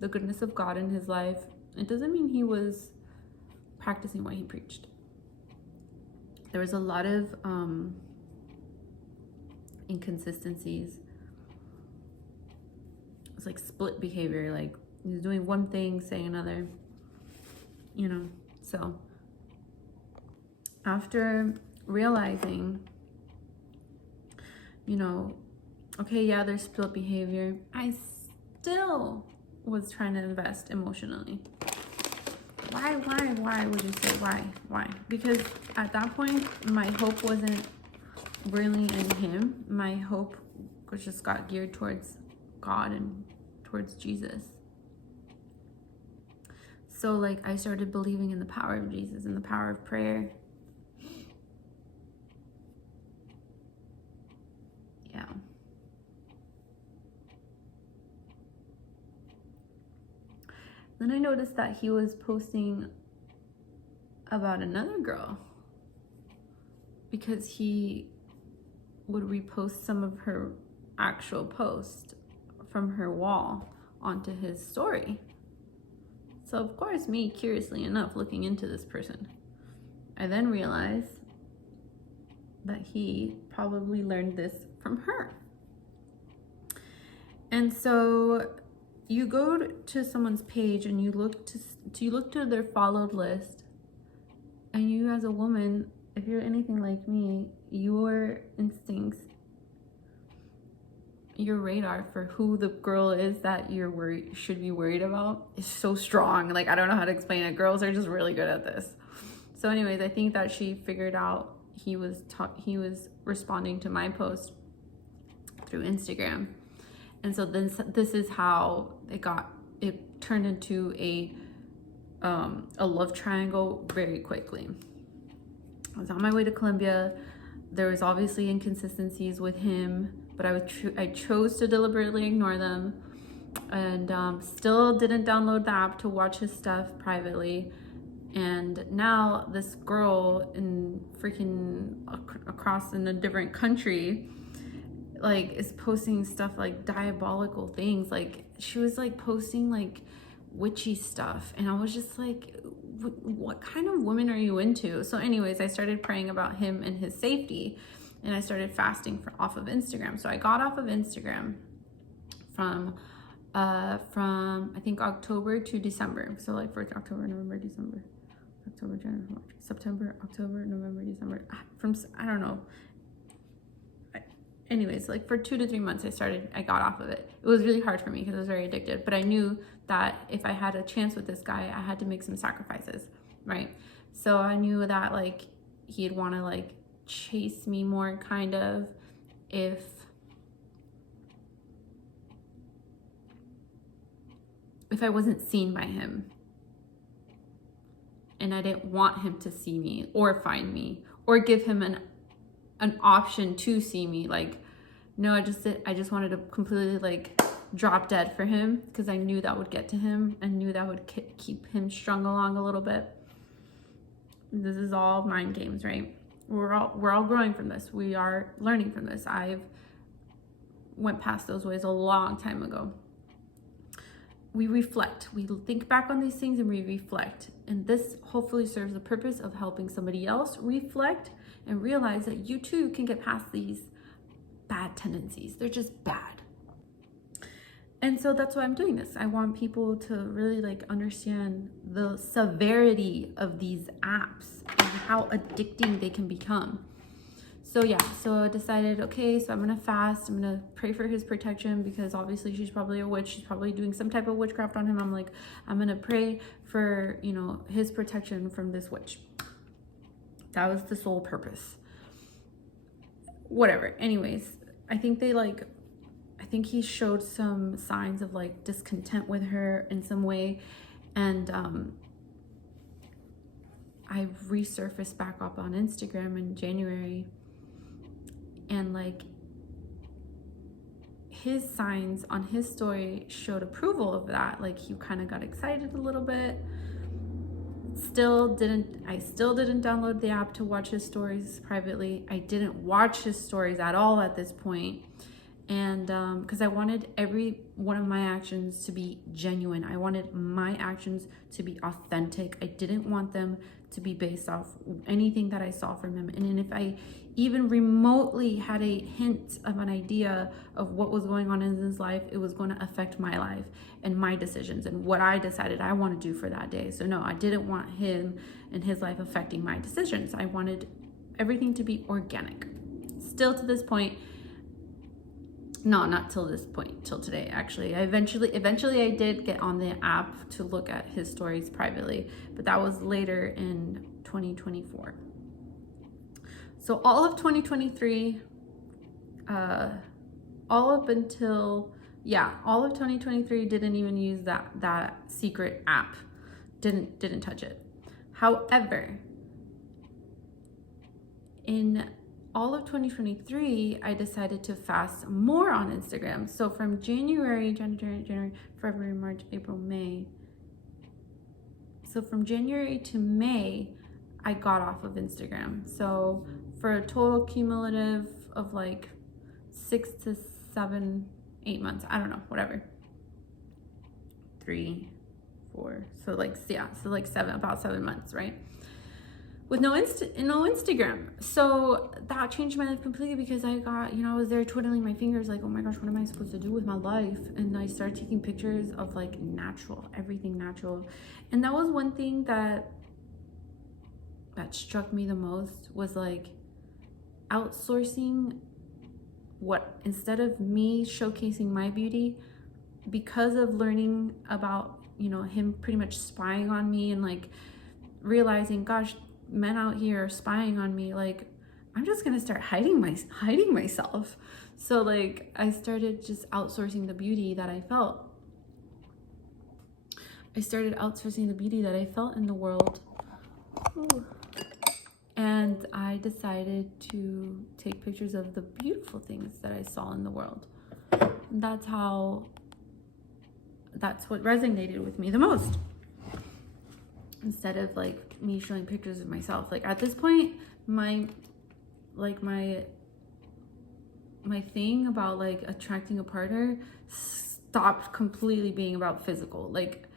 the goodness of God in his life, it doesn't mean he was practicing what he preached. There was a lot of inconsistencies. It's like split behavior, like he's doing one thing, saying another, So after realizing, okay, yeah, there's split behavior, I still was trying to invest emotionally. Why would you say why? Because at that point, my hope wasn't really in him. My hope was just got geared towards God and towards Jesus. So I started believing in the power of Jesus and the power of prayer. Yeah. Then I noticed that he was posting about another girl because he would repost some of her actual post from her wall onto his story. So of course, me, curiously enough, looking into this person, I then realized that he probably learned this from her. And so you go to someone's page and you look to their followed list, and you as a woman, if you're anything like me, your instincts, your radar for who the girl is that should be worried about is so strong. I don't know how to explain it. Girls are just really good at this. So anyways, I think that she figured out he was responding to my post through Instagram. And so then this is how it turned into a love triangle very quickly. I was on my way to Colombia. There was obviously inconsistencies with him, but I chose to deliberately ignore them, and still didn't download the app to watch his stuff privately. And now this girl in freaking across in a different country, like, is posting stuff like diabolical things. Like, she was like posting like witchy stuff, and I was just like, what kind of woman are you into? So anyways, I started praying about him and his safety, and I started fasting off of Instagram. So I got off of Instagram from I think October to December. So like for October, November, December, October, January, March, September, October, November, December, from, I don't know. Anyways, like for 2 to 3 months, I got off of it. It was really hard for me because I was very addicted, but I knew that if I had a chance with this guy, I had to make some sacrifices, right? So I knew that like he'd want to like chase me more, kind of, if I wasn't seen by him. And I didn't want him to see me or find me or give him an option to see me. Like, no, I just wanted to completely like drop dead for him, because I knew that would get to him and knew that would keep him strung along a little bit. This is all mind games, right? We're all growing from this. We are learning from this. I've went past those ways a long time ago. We reflect. We think back on these things and we reflect. And this hopefully serves the purpose of helping somebody else reflect and realize that you too can get past these bad tendencies. They're just bad. And so that's why I'm doing this. I want people to really like understand the severity of these apps and how addicting they can become. So yeah, so I decided, okay, so I'm gonna fast. I'm gonna pray for his protection, because obviously she's probably a witch. She's probably doing some type of witchcraft on him. I'm like, I'm gonna pray for, you know, his protection from this witch. That was the sole purpose. Whatever. Anyways, I think he showed some signs of like discontent with her in some way. And I resurfaced back up on Instagram in January. And like his signs on his story showed approval of that. Like he kind of got excited a little bit. I still didn't download the app to watch his stories privately. I didn't watch his stories at all at this point. And because I wanted every one of my actions to be genuine. I wanted my actions to be authentic. I didn't want them to be based off anything that I saw from him. And then if I even remotely had a hint of an idea of what was going on in his life, it was going to affect my life and my decisions and what I decided I want to do for that day. So no, I didn't want him and his life affecting my decisions. I wanted everything to be organic. Still to this point. No, not till this point, till today, actually. Eventually I did get on the app to look at his stories privately, but that was later in 2024. So all of 2023, all of 2023 didn't even use that secret app. Didn't touch it. However, in all of 2023, I decided to fast more on Instagram. So from January, February, March, April, May. So from January to May, I got off of Instagram. So for a total cumulative of like 6 to 7, 8 months. I don't know, whatever. 3, 4. So like, yeah, so like about 7 months, right? With no Instagram. So that changed my life completely, because I got, I was there twiddling my fingers like, oh my gosh, what am I supposed to do with my life? And I started taking pictures of like natural, everything natural. And that was one thing that struck me the most, was like outsourcing instead of me showcasing my beauty, because of learning about, him pretty much spying on me and like realizing, gosh, men out here are spying on me, like I'm just gonna start hiding myself. So like I started just outsourcing the beauty that I felt. I started outsourcing the beauty that I felt in the world. Ooh. And I decided to take pictures of the beautiful things that I saw in the world. And that's what resonated with me the most. Instead of like me showing pictures of myself. Like at this point, my thing about like attracting a partner stopped completely being about physical. Like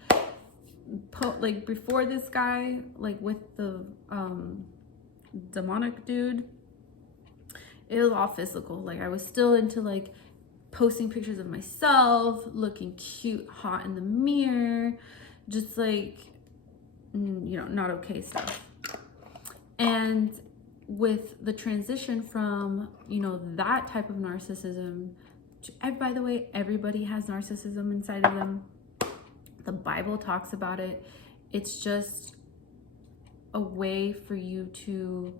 before this guy, like with the demonic dude, it was all physical. Like I was still into like posting pictures of myself, looking cute, hot in the mirror, just like, you know, not okay stuff. And with the transition from, you know, that type of narcissism to, by the way, everybody has narcissism inside of them. The Bible talks about it. It's just a way for you to,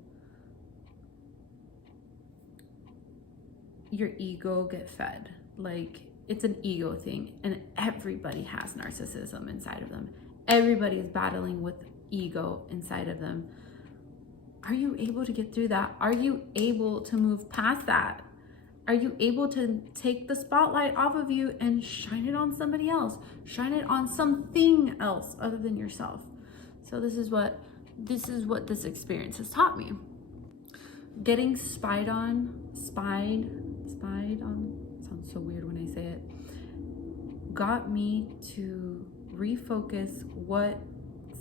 your ego get fed. Like it's an ego thing, and everybody has narcissism inside of them. Everybody is battling with ego inside of them. Are you able to get through that? Are you able to move past that? Are you able to take the spotlight off of you and shine it on somebody else? Shine it on something else other than yourself. So this is what this experience has taught me. Getting spied on, sounds so weird when I say it, got me to refocus what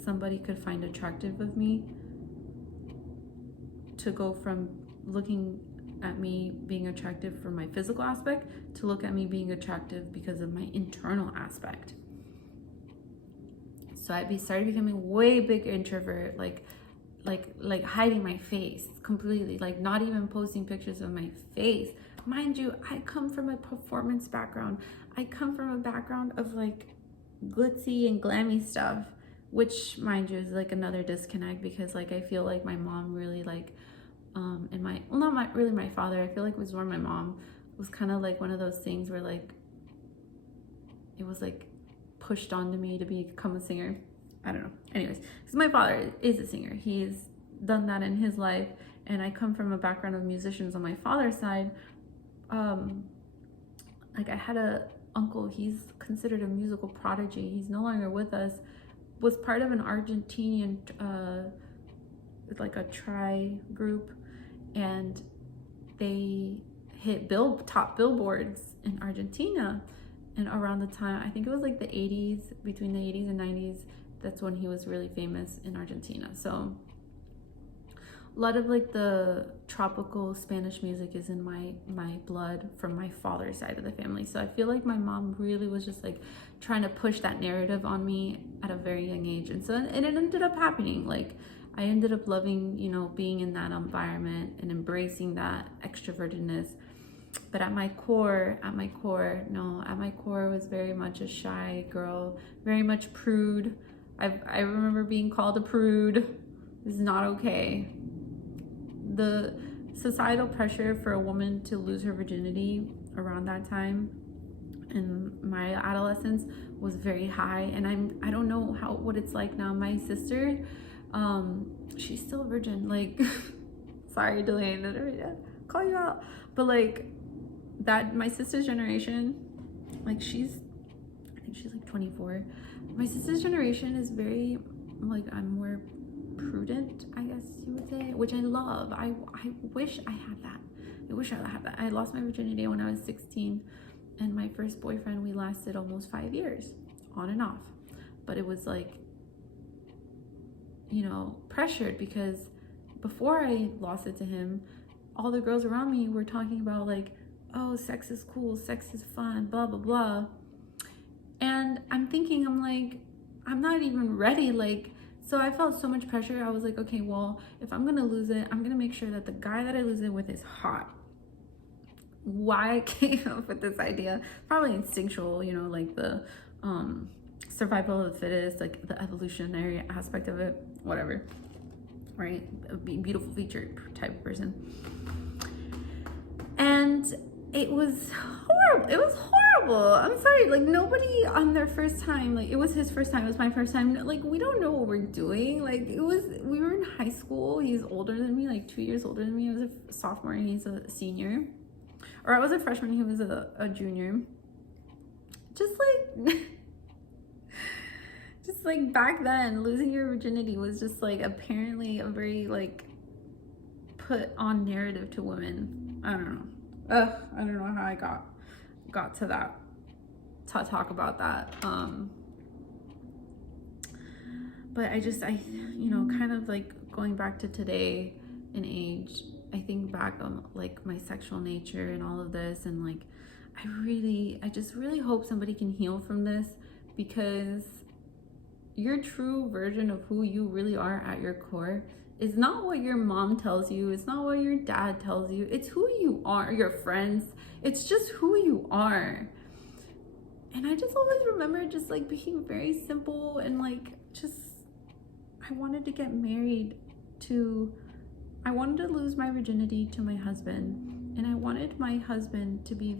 somebody could find attractive of me, to go from looking at me being attractive from my physical aspect to look at me being attractive because of my internal aspect. So I started becoming way bigger introvert, like hiding my face completely, like not even posting pictures of my face. Mind you, I come from a performance background. I come from a background of like glitzy and glammy stuff, which mind you is like another disconnect, because like I feel like my mom really like my father, I feel like it was more my mom, was kind of like one of those things where like it was like pushed onto me to become a singer. I don't know. Anyways, because my father is a singer. He's done that in his life, and I come from a background of musicians on my father's side. Like I had a uncle, he's considered a musical prodigy. He's no longer with us. Was part of an Argentinian like a group, and they hit top billboards in Argentina. And around the time, I think it was like the 80s, between the 80s and 90s, that's when he was really famous in Argentina. So a lot of like the tropical Spanish music is in my blood from my father's side of the family. So I feel like my mom really was just like trying to push that narrative on me at a very young age. And so it ended up happening. Like I ended up loving, you know, being in that environment and embracing that extrovertedness. But at my core was very much a shy girl, very much prude. I remember being called a prude. This is not okay. The societal pressure for a woman to lose her virginity around that time in my adolescence was very high, and I don't know what it's like now. My sister, she's still a virgin. Like, sorry, Delaney, I didn't call you out, but like that, my sister's generation, like I think she's like 24. My sister's generation is very like, I'm more prudent, I guess you would say, which I love. I wish I had that. I lost my virginity when I was 16, and my first boyfriend, we lasted almost 5 years on and off. But it was like, you know, pressured, because before I lost it to him, all the girls around me were talking about like, oh, sex is cool, sex is fun, blah blah blah. And I'm thinking, I'm like, I'm not even ready. Like, so I felt so much pressure. I was like, okay, well, if I'm gonna lose it, I'm gonna make sure that the guy that I lose it with is hot. Why I came up with this idea, probably instinctual, you know, like the survival of the fittest, like the evolutionary aspect of it, whatever, right? A beautiful feature type of person. And it was horrible. It was horrible. I'm sorry. Like, nobody on their first time, like, it was his first time, it was my first time. Like, we don't know what we're doing. Like, we were in high school. He's older than me, like 2 years older than me. I was a sophomore and he's a senior. Or I was a freshman, he was a junior. Just like, just like back then, losing your virginity was just like apparently a very like put on narrative to women. I don't know. I don't know how I got to that, to talk about that. But I you know, kind of like going back to today in age, I think back on like my sexual nature and all of this, and like I just really hope somebody can heal from this, because your true version of who you really are at your core is not what your mom tells you. It's not what your dad tells you. It's who you are, your friends. It's just who you are. And I just always remember just like being very simple and like just, I wanted to get married to, I wanted to lose my virginity to my husband. And I wanted my husband to be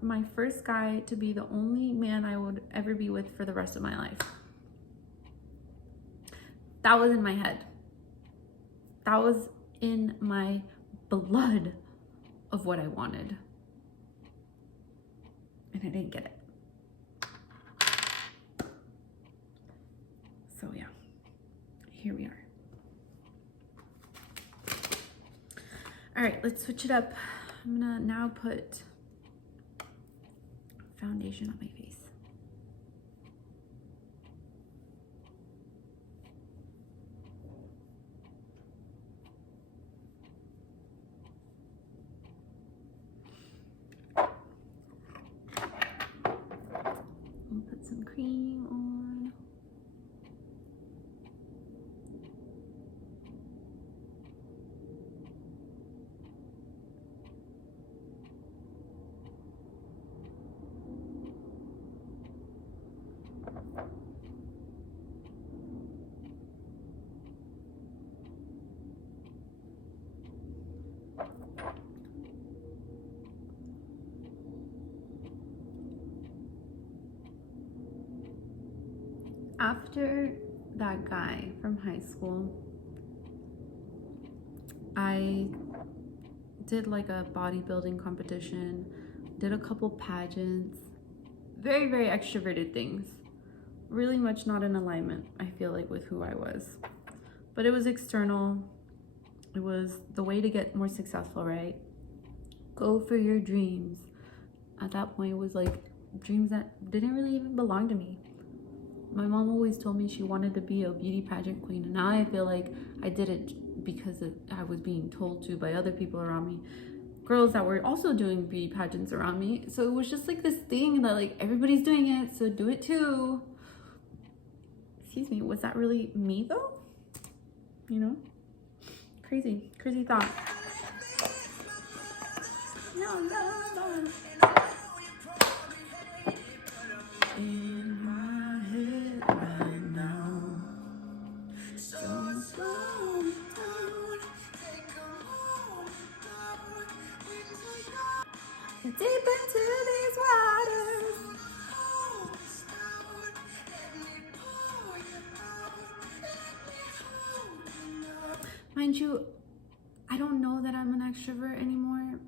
my first guy, to be the only man I would ever be with for the rest of my life. That was in my head. That was in my blood of what I wanted. And I didn't get it. So yeah, here we are. All right, let's switch it up. I'm gonna now put foundation on my face. I'll put some cream on. After that guy from high school, I did like a bodybuilding competition, did a couple pageants, very, very extroverted things. Really much not in alignment, I feel like, with who I was. But it was external. It was the way to get more successful, right? Go for your dreams. At that point, it was like dreams that didn't really even belong to me. My mom always told me she wanted to be a beauty pageant queen, and now I feel like I did it because I was being told to by other people around me, girls that were also doing beauty pageants around me. So it was just like this thing that like everybody's doing it, so do it too. Excuse me, was that really me though? You know, crazy thought. No. In my head right now, so slow down, deep into these waters. Mind you, I don't know that I'm an extrovert anymore.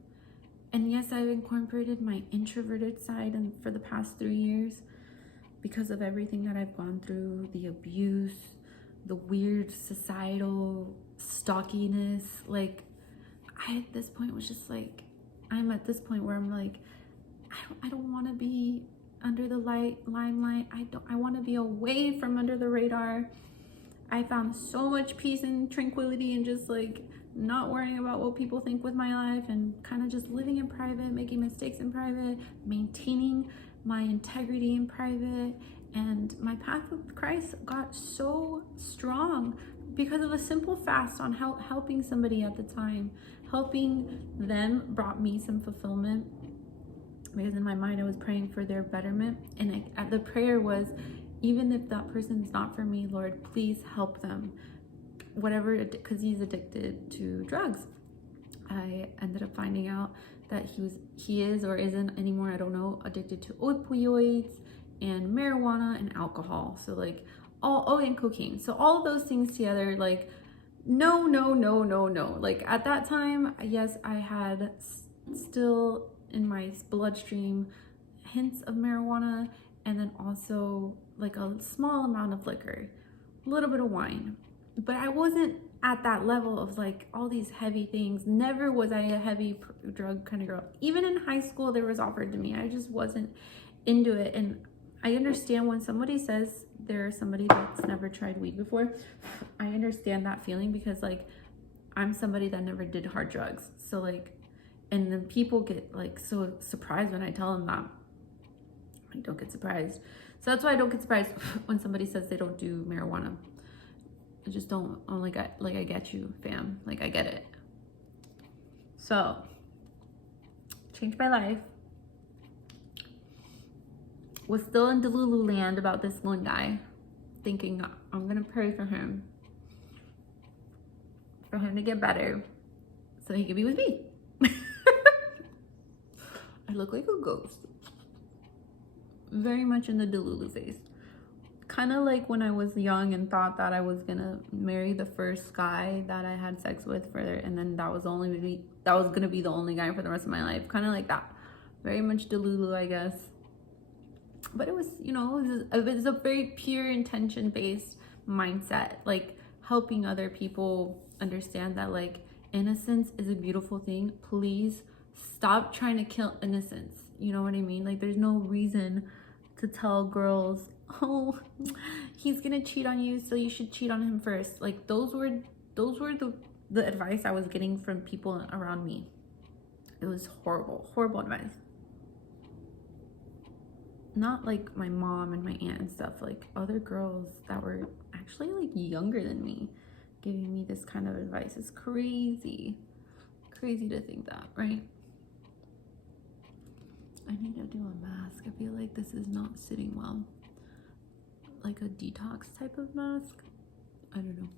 And yes, I've incorporated my introverted side for the past 3 years because of everything that I've gone through, the abuse, the weird societal stalkiness. Like, I at this point was just like, I'm at this point where I'm like, I don't want to be under the limelight. I want to be away from under the radar. I found so much peace and tranquility and just like not worrying about what people think with my life, and kind of just living in private, making mistakes in private, maintaining my integrity in private. And my path with Christ got so strong because of a simple fast on helping somebody at the time. Helping them brought me some fulfillment, because in my mind I was praying for their betterment, and the prayer was, even if that person's not for me, Lord, please help them. Whatever, because he's addicted to drugs. I ended up finding out that he is or isn't anymore, I don't know, addicted to opioids and marijuana and alcohol. So like and cocaine. So all of those things together, like no. Like at that time, yes, I had still in my bloodstream hints of marijuana, and then also like a small amount of liquor, a little bit of wine. But I wasn't at that level of like all these heavy things. Never was I a heavy drug kind of girl. Even in high school, there was offered to me. I just wasn't into it. And I understand when somebody says they're somebody that's never tried weed before, I understand that feeling, because like I'm somebody that never did hard drugs. So like, and then people get like so surprised when I tell them that. I don't get surprised. So that's why I don't get surprised when somebody says they don't do marijuana. I just don't. I'm like I get you, fam. Like I get it. So changed my life. Was still in Delulu land about this one guy, thinking I'm gonna pray for him to get better, so he could be with me. I look like a ghost. Very much in the Delulu phase. Kind of like when I was young and thought that I was gonna marry the first guy that I had sex with and then that was gonna be the only guy for the rest of my life. Kind of like that. Very much Delulu, I guess. But it was, you know, it was a very pure intention-based mindset, like helping other people understand that like innocence is a beautiful thing. Please stop trying to kill innocence. You know what I mean? Like there's no reason to tell girls, oh, he's gonna cheat on you, so you should cheat on him first. Like those were the advice I was getting from people around me. It was horrible advice. Not like my mom and my aunt and stuff, like other girls that were actually like younger than me giving me this kind of advice. It's crazy to think that, right? I need to do a mask. I feel like this is not sitting well. Like a detox type of mask. I don't know.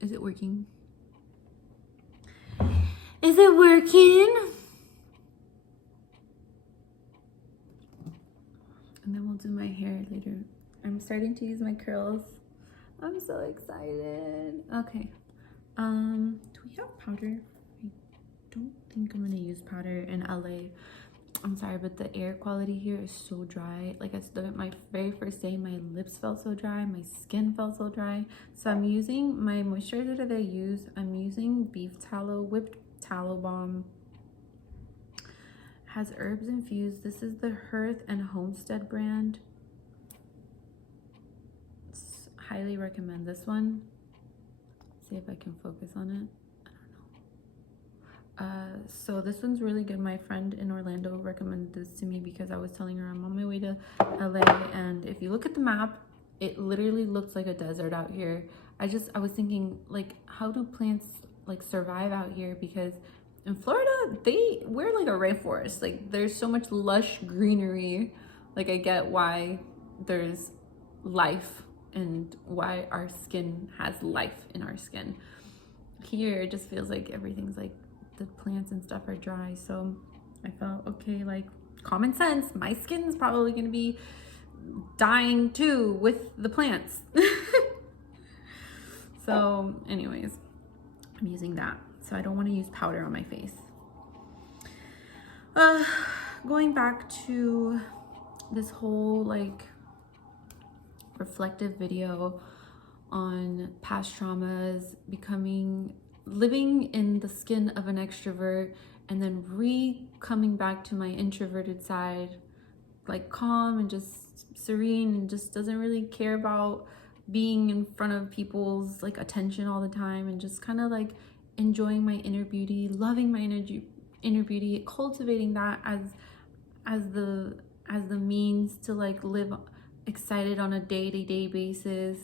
Is it working? Is it working? And then we'll do my hair later. I'm starting to use my curls. I'm so excited. Okay. Do we have powder? I don't think I'm gonna use powder in LA. I'm sorry, but the air quality here is so dry. Like my very first day, my lips felt so dry, my skin felt so dry. So I'm using my moisturizer that I use. I'm using beef tallow, whipped tallow balm. Has herbs infused. This is the Hearth and Homestead brand. Highly recommend this one. See if I can focus on it. So this one's really good. My friend in Orlando recommended this to me because I was telling her I'm on my way to LA, and if you look at the map, it literally looks like a desert out here. I was thinking, like, how do plants like survive out here? Because in Florida, we're like a rainforest. Like there's so much lush greenery. Like I get why there's life and why our skin has life in our skin. Here it just feels like everything's like the plants and stuff are dry. So I felt, okay, like common sense, my skin's probably gonna be dying too with the plants. So anyways, I'm using that. So I don't want to use powder on my face. Going back to this whole like reflective video on past traumas, living in the skin of an extrovert, and then coming back to my introverted side, like calm and just serene, and just doesn't really care about being in front of people's like attention all the time, and just kind of like enjoying my inner beauty, loving my inner beauty, cultivating that as the means to like live excited on a day-to-day basis,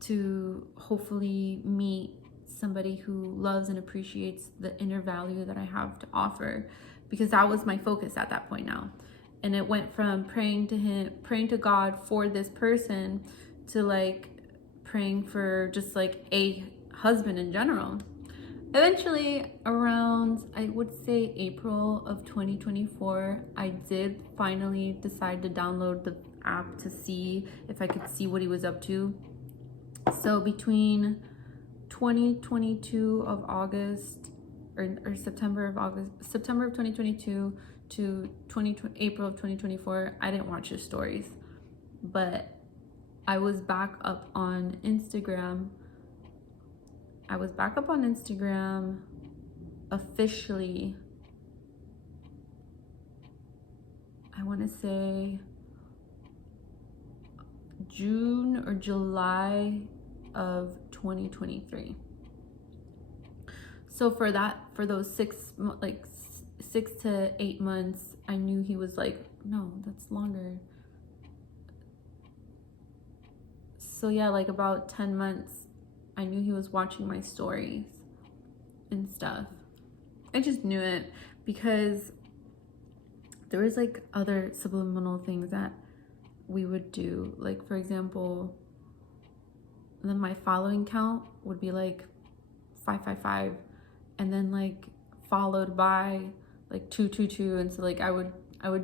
to hopefully meet somebody who loves and appreciates the inner value that I have to offer, because that was my focus at that point now. And it went from praying to God for this person, to like praying for just like a husband in general. eventually around, I would say April of 2024, I did finally decide to download the app to see if I could see what he was up to. So between 2022 of August or September of 2022 to April of 2024, I didn't watch his stories, but I was back up on Instagram. Officially, I want to say June or July of 2023. So for those 6 to 8 months, I knew he was like, no, that's longer. So yeah, like about 10 months, I knew he was watching my stories and stuff. I just knew it because there was like other subliminal things that we would do. Like, for example, then my following count would be like 555, and then like followed by like 222. And so like I would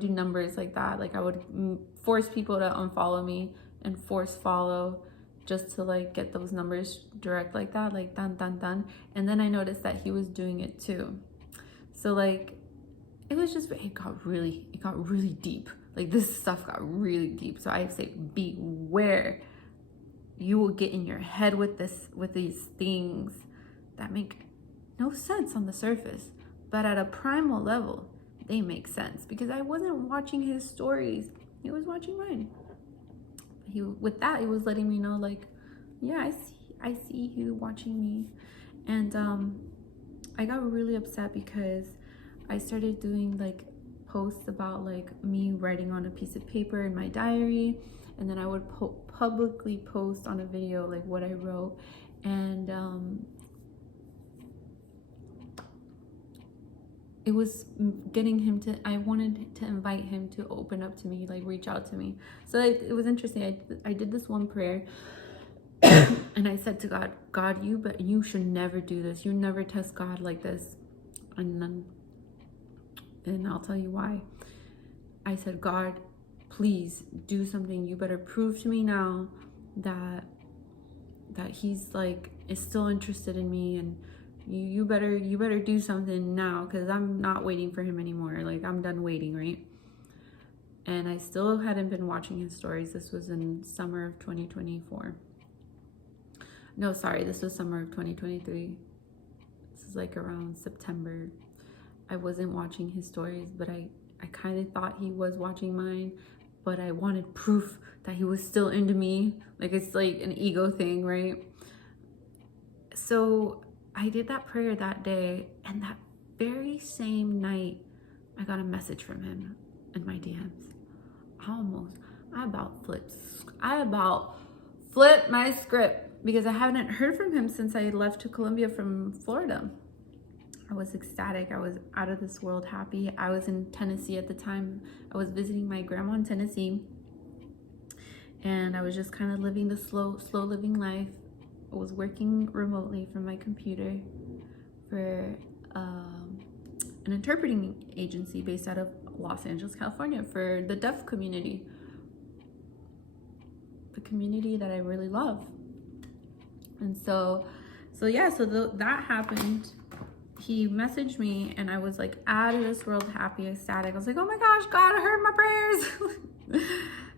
do numbers like that. Like I would force people to unfollow me and force follow, just to like get those numbers direct like that, like dun dun dun. And then I noticed that he was doing it too. So like it got really deep. Like this stuff got really deep. So I say beware. You will get in your head with these things that make no sense on the surface, but at a primal level they make sense, because I wasn't watching his stories, he was watching mine. He was letting me know, like, yeah, I see you watching me. And I got really upset because I started doing like posts about like me writing on a piece of paper in my diary, and then I would publicly post on a video like what I wrote. And it was getting him to, I wanted to invite him to open up to me, like reach out to me. So it was interesting. I did this one prayer and I said to God, you should never do this. You never test God like this. And I'll tell you why. I said, God, please do something. You better prove to me now that he's like is still interested in me, and you better do something now, because I'm not waiting for him anymore. Like, I'm done waiting, right? And I still hadn't been watching his stories. This was in summer of 2024. No, sorry, this was summer of 2023. This is like around September. I wasn't watching his stories, but I kind of thought he was watching mine, but I wanted proof that he was still into me. Like, it's like an ego thing, right? So I did that prayer that day, and that very same night, I got a message from him in my DMs. I about flipped my script, because I haven't heard from him since I left to Colombia from Florida. I was ecstatic. I was out of this world happy. I was in Tennessee at the time. I was visiting my grandma in Tennessee, and I was just kind of living the slow living life. I was working remotely from my computer for an interpreting agency based out of Los Angeles, California, for the deaf community, the community that I really love. And so that happened. He messaged me, and I was like out of this world happy, ecstatic. I was like, oh my gosh, God heard my prayers.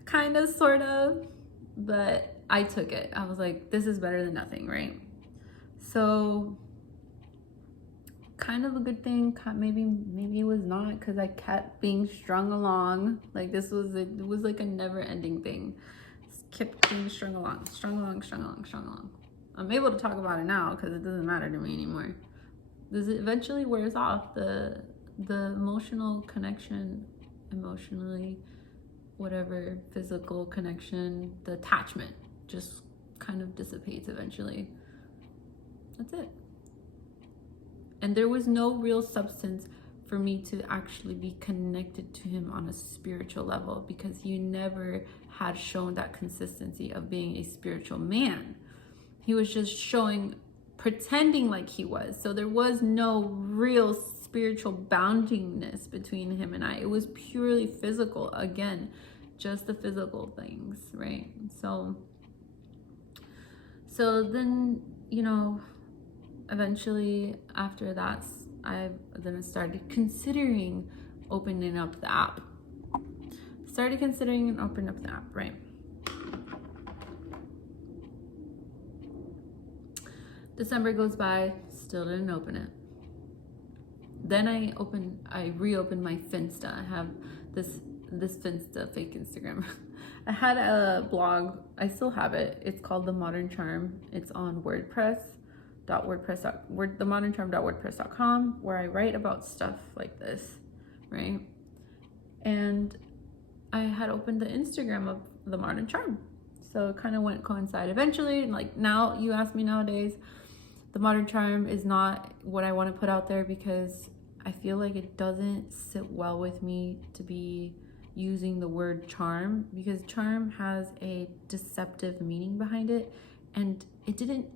Kind of, sort of, but I took it. I was like, this is better than nothing, right? So kind of a good thing, maybe it was not, because I kept being strung along. Like, it was like a never-ending thing. Just kept being strung along. I'm able to talk about it now because it doesn't matter to me anymore. This eventually wears off. The emotional connection, emotionally, whatever, physical connection, the attachment just kind of dissipates eventually. That's it. And there was no real substance for me to actually be connected to him on a spiritual level, because he never had shown that consistency of being a spiritual man. He was just showing pretending like he was. So there was no real spiritual boundiness between him and I. It was purely physical. Again, just the physical things, right? So then, you know, eventually after that, I then started considering opening up the app. Started considering and opening up the app, right? December goes by, still didn't open it. Then I reopened my Finsta. I have this Finsta, fake Instagram. I had a blog, I still have it. It's called The Modern Charm. It's on themodерncharm.wordpress.com, where I write about stuff like this, right? And I had opened the Instagram of The Modern Charm. So it kind of went coincide eventually. Like now, you ask me nowadays, The Modern Charm is not what I want to put out there because I feel like it doesn't sit well with me to be using the word charm, because charm has a deceptive meaning behind it, and I didn't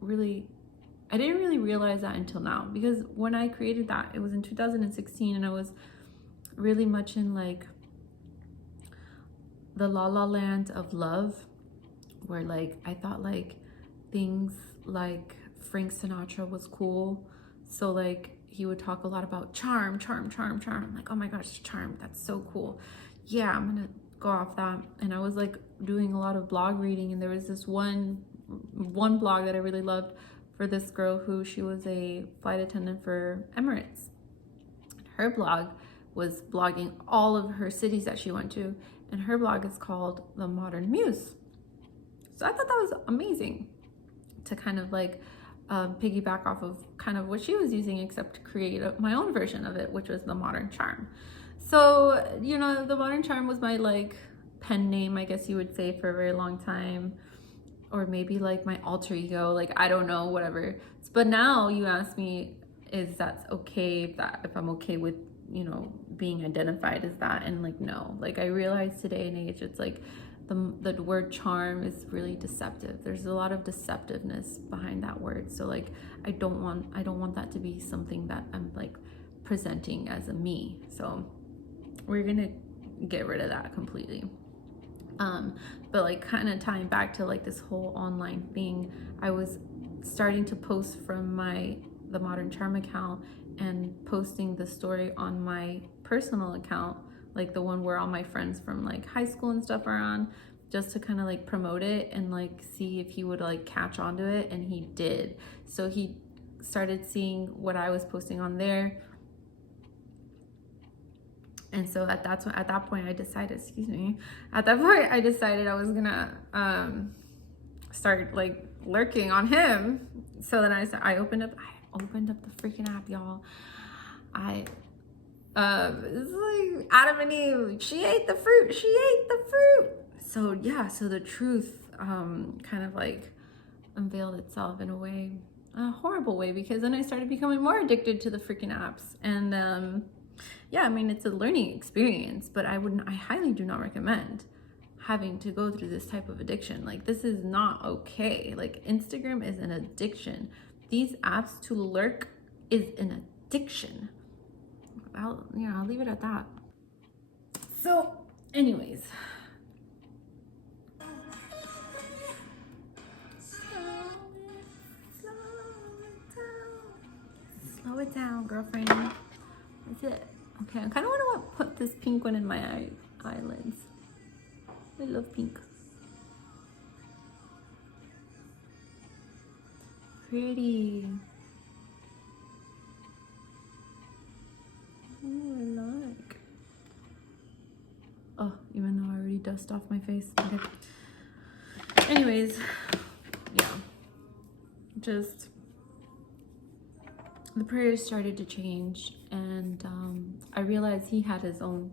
really realize that until now, because when I created that, it was in 2016, and I was really much in like the la la land of love, where like I thought like things like Frank Sinatra was cool. So like he would talk a lot about charm. I'm like, oh my gosh, charm, that's so cool. Yeah, I'm gonna go off that. And I was like doing a lot of blog reading, and there was this one blog that I really loved for this girl who, she was a flight attendant for Emirates. Her blog was blogging all of her cities that she went to, and her blog is called The Modern Muse. So I thought that was amazing to kind of like piggyback off of kind of what she was using, except to create my own version of it, which was The Modern Charm. So, you know, The Modern Charm was my like pen name, I guess you would say, for a very long time, or maybe like my alter ego, like I don't know, whatever. But now you ask me, is that okay, if I'm okay with, you know, being identified as that? And like, no, like I realize today and age, it's like the word charm is really deceptive. There's a lot of deceptiveness behind that word. So like I don't want that to be something that I'm like presenting as a me. So we're gonna get rid of that completely. But like kind of tying back to like this whole online thing, I was starting to post from the Modern Charm account and posting the story on my personal account, like the one where all my friends from like high school and stuff are on, just to kind of like promote it and like see if he would like catch on to it. And he did. So he started seeing what I was posting on there. And so at that point I decided I was gonna start like lurking on him. So then I opened up the freaking app, y'all. It's like Adam and Eve, she ate the fruit. So yeah, so the truth kind of like unveiled itself in a horrible way, because then I started becoming more addicted to the freaking apps. And yeah, I mean, it's a learning experience, but I highly do not recommend having to go through this type of addiction. Like, this is not okay. Like, Instagram is an addiction. These apps, to lurk is an addiction. I'll leave it at that. So anyways, slow it down, girlfriend. That's it. Okay, I kind of want to put this pink one in my eyelids. I love pink. Pretty. Oh, I like. Oh, even though I already dust off my face. Okay. Anyways, yeah. Just the prayers started to change, and I realized he had his own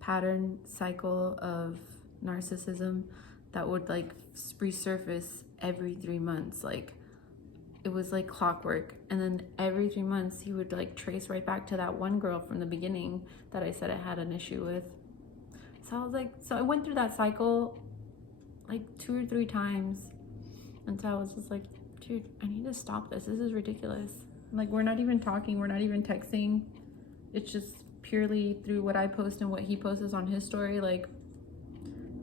pattern cycle of narcissism that would like resurface every 3 months. Like, it was like clockwork. And then every 3 months he would like trace right back to that one girl from the beginning that I said I had an issue with. So I was like, so I went through that cycle like 2 or 3 times, And so I was just like, dude, I need to stop this. This is ridiculous. Like, we're not even talking, we're not even texting. It's just purely through what I post and what he posts on his story. Like,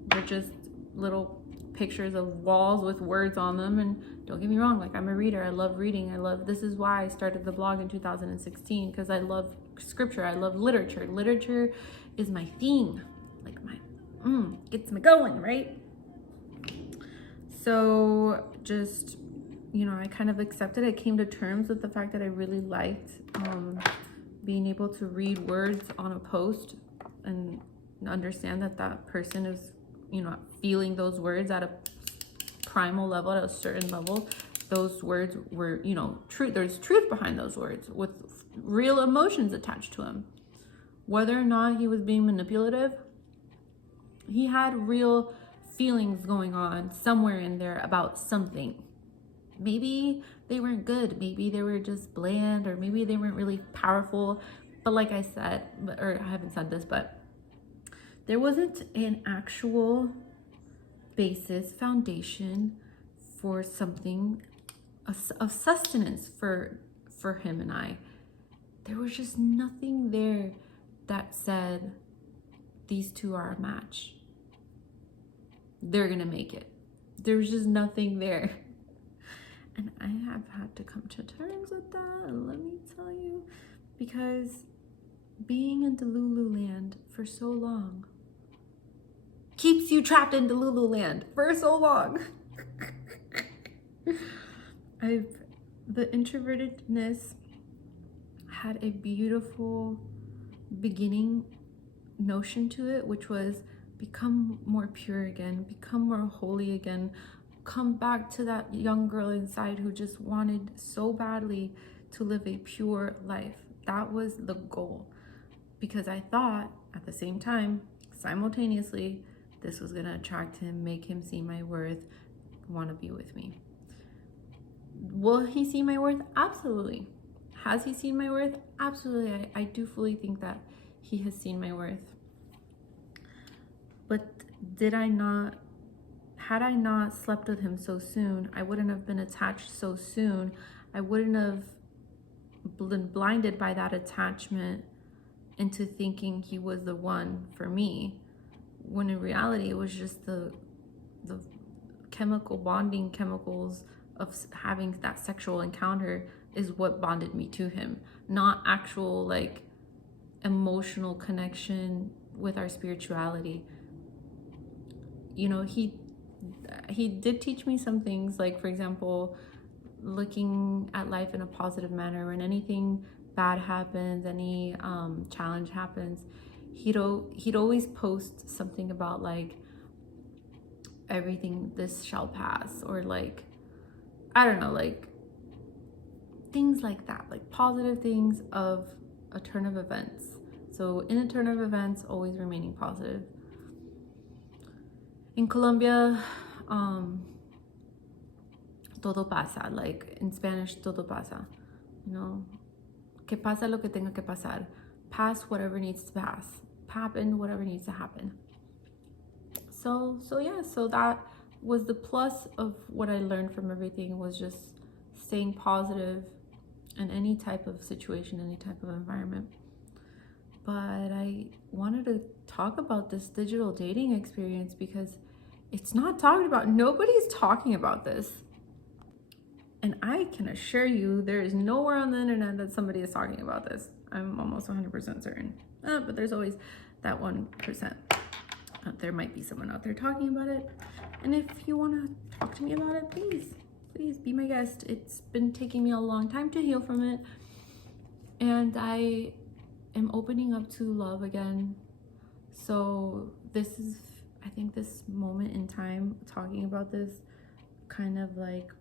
they're just little pictures of walls with words on them. And don't get me wrong, like, I'm a reader. I love reading. This is why I started the blog in 2016, because I love scripture. I love literature. Literature is my thing. Like, gets me going, right? So just, you know, I kind of accepted it, came to terms with the fact that I really liked being able to read words on a post and understand that that person is, you know, feeling those words at a primal level, at a certain level. Those words were, you know, truth. There's truth behind those words with real emotions attached to him. Whether or not he was being manipulative, he had real feelings going on somewhere in there about something. Maybe they weren't good. Maybe they were just bland, or maybe they weren't really powerful. But like I said, or I haven't said this, but there wasn't an actual basis, foundation for something of sustenance for him and I. There was just nothing there that said these two are a match. They're gonna make it. There's just nothing there. And I have had to come to terms with that, let me tell you, because being in Delulu land for so long keeps you trapped in Delulu land for so long. The introvertedness had a beautiful beginning notion to it, which was become more pure again, become more holy again, come back to that young girl inside who just wanted so badly to live a pure life. That was the goal, because I thought at the same time, simultaneously, this was gonna attract him, make him see my worth, want to be with me. Will he see my worth? Absolutely. Has he seen my worth? Absolutely. I do fully think that he has seen my worth. But had I not slept with him so soon, I wouldn't have been attached so soon. I wouldn't have been blinded by that attachment into thinking he was the one for me, when in reality it was just the chemicals of having that sexual encounter is what bonded me to him, not actual like emotional connection with our spirituality. You know, he did teach me some things, like, for example, looking at life in a positive manner. When anything bad happens, any challenge happens, he'd always post something about like, everything this shall pass, or like, I don't know, like things like that, like positive things of a turn of events. So in a turn of events, always remaining positive. In Colombia, todo pasa, like in Spanish, todo pasa, you know, que pasa lo que tenga que pasar, pass whatever needs to pass, happen whatever needs to happen. So yeah, so that was the plus of what I learned from everything, was just staying positive in any type of situation, any type of environment. But I wanted to talk about this digital dating experience because it's not talked about. Nobody's talking about this. And I can assure you, there is nowhere on the internet that somebody is talking about this. I'm almost 100% certain. But there's always that 1%. There might be someone out there talking about it. And if you want to talk to me about it, please be my guest. It's been taking me a long time to heal from it. And I am opening up to love again. So this is, I think this moment in time, talking about this, kind of like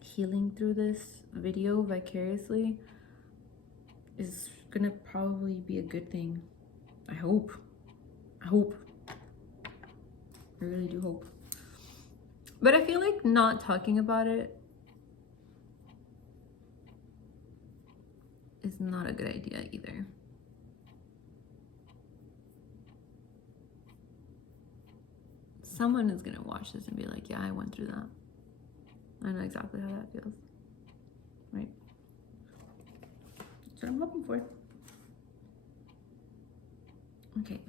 healing through this video vicariously, is gonna probably be a good thing. I hope. I really do hope. But I feel like not talking about it is not a good idea either. someone is gonna watch this and be like, yeah, I went through that. I know exactly how that feels. Right? That's what I'm hoping for. Okay.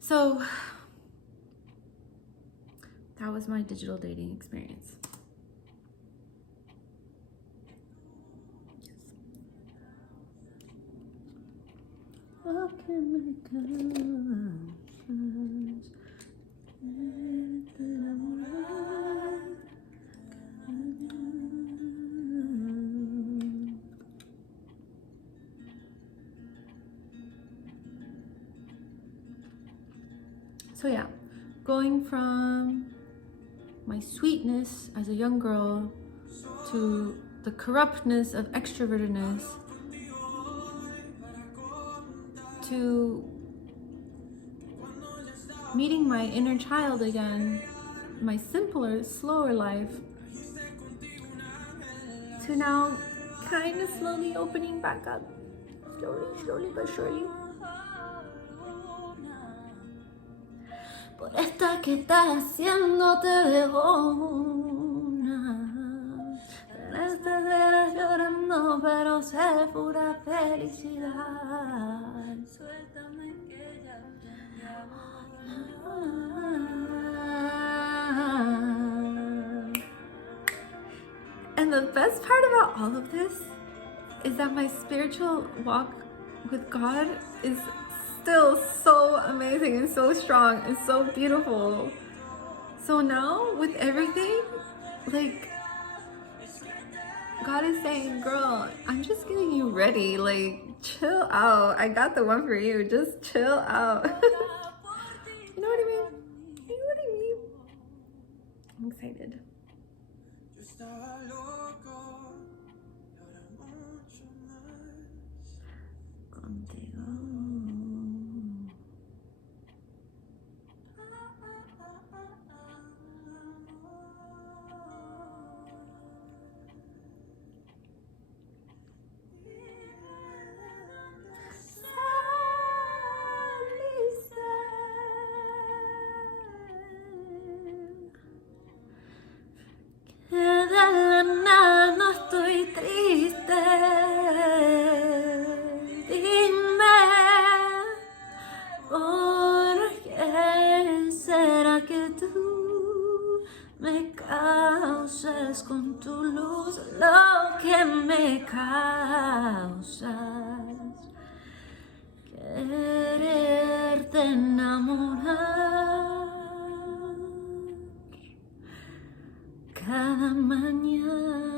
So that was my digital dating experience. So yeah, going from my sweetness as a young girl to the corruptness of extrovertedness to meeting my inner child again, my simpler, slower life, to now kind of slowly opening back up. Slowly but surely. Por esta que estás haciendo te dejo una. Tenerte llorando pero ser pura felicidad. Suéltame que ya And the best part about all of this is that my spiritual walk with God is still so amazing and so strong and so beautiful. So now with everything, like, God is saying, girl, I'm just getting you ready. Like, chill out. I got the one for you. Just chill out. You know what I mean? You know what I mean? I'm excited. Contigo. No estoy triste. Dime, ¿por qué será que tú me causas con tu luz lo que me causas? Quererte enamorar cada mañana.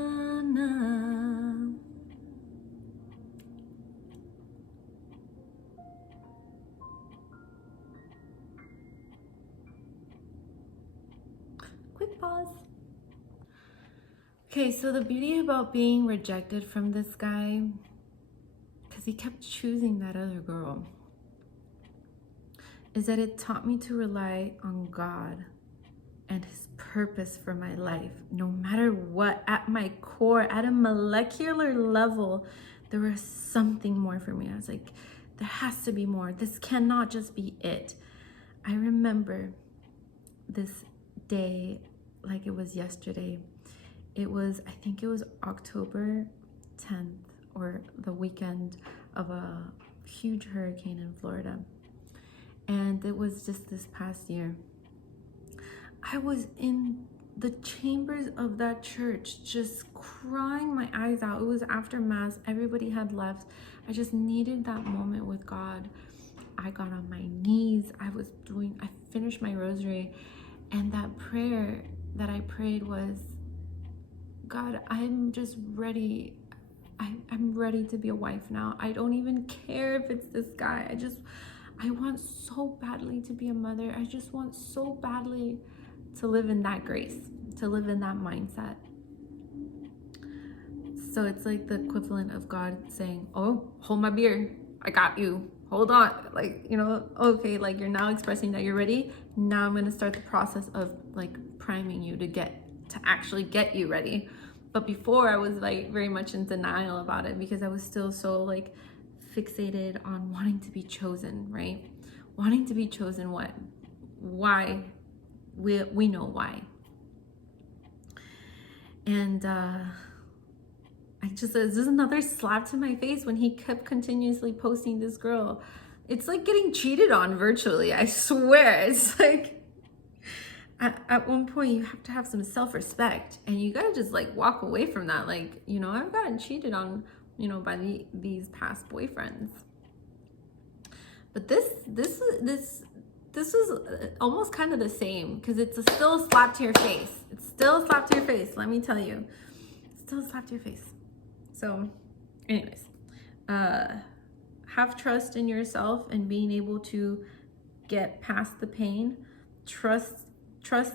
Quick pause. Okay, so the beauty about being rejected from this guy, because he kept choosing that other girl, is that it taught me to rely on God and his purpose for my life. No matter what, at my core, at a molecular level, there was something more for me. I was like, there has to be more. This cannot just be it. I remember this day like it was yesterday. I think it was October 10th, or the weekend of a huge hurricane in Florida. And it was just this past year. I was in the chambers of that church just crying my eyes out. It was after mass. Everybody had left. I just needed that moment with God. I got on my knees. I finished my rosary, and that prayer that I prayed was, God, I'm just ready. I'm ready to be a wife now. I don't even care if it's this guy. I want so badly to be a mother. I just want so badly to live in that grace, to live in that mindset. So it's like the equivalent of God saying, oh, hold my beer. I got you. Hold on. Like, okay, like you're now expressing that you're ready. Now I'm going to start the process of like priming you to actually get you ready. But before, I was like very much in denial about it because I was still so like fixated on wanting to be chosen, right? Wanting to be chosen what? why. We know why. And this is another slap to my face when he kept continuously posting this girl. It's like getting cheated on virtually, I swear. It's like, at one point you have to have some self-respect, and you gotta just like walk away from that. Like, you know, I've gotten cheated on, you know, by these past boyfriends. But this is almost kind of the same, because it's still a slap to your face. It's still a slap to your face, let me tell you. It's still a slap to your face. So, anyways, have trust in yourself and being able to get past the pain. Trust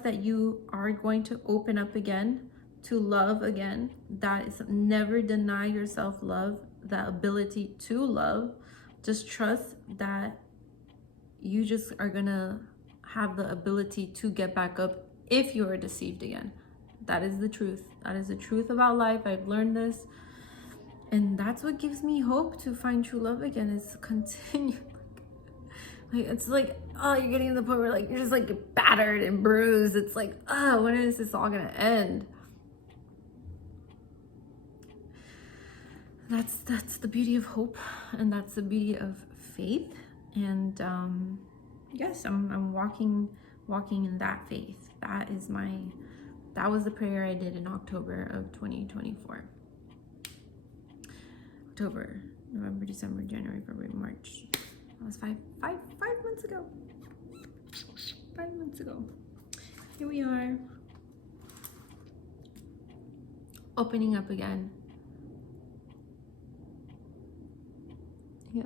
that you are going to open up again to love again. That is, never deny yourself love, that ability to love. Just trust that you just are gonna have the ability to get back up if you are deceived again. That is the truth. That is the truth about life. I've learned this. And that's what gives me hope to find true love again, is to continue. Like, it's like, oh, you're getting to the point where like you're just like battered and bruised. It's like, oh, when is this all gonna end? That's the beauty of hope, and that's the beauty of faith. And yes, I'm walking in that faith. That was the prayer I did in October of 2024. October, November, December, January, February, March. That was five months ago. 5 months ago. Here we are. Opening up again. Yeah.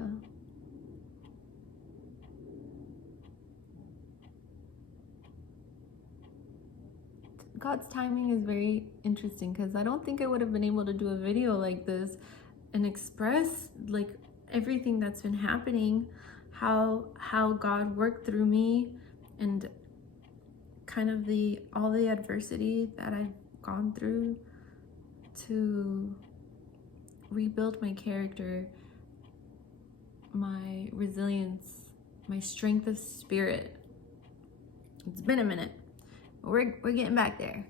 God's timing is very interesting, because I don't think I would have been able to do a video like this and express like everything that's been happening, how God worked through me, and kind of all the adversity that I've gone through to rebuild my character, my resilience, my strength of spirit. It's been a minute. We're getting back there.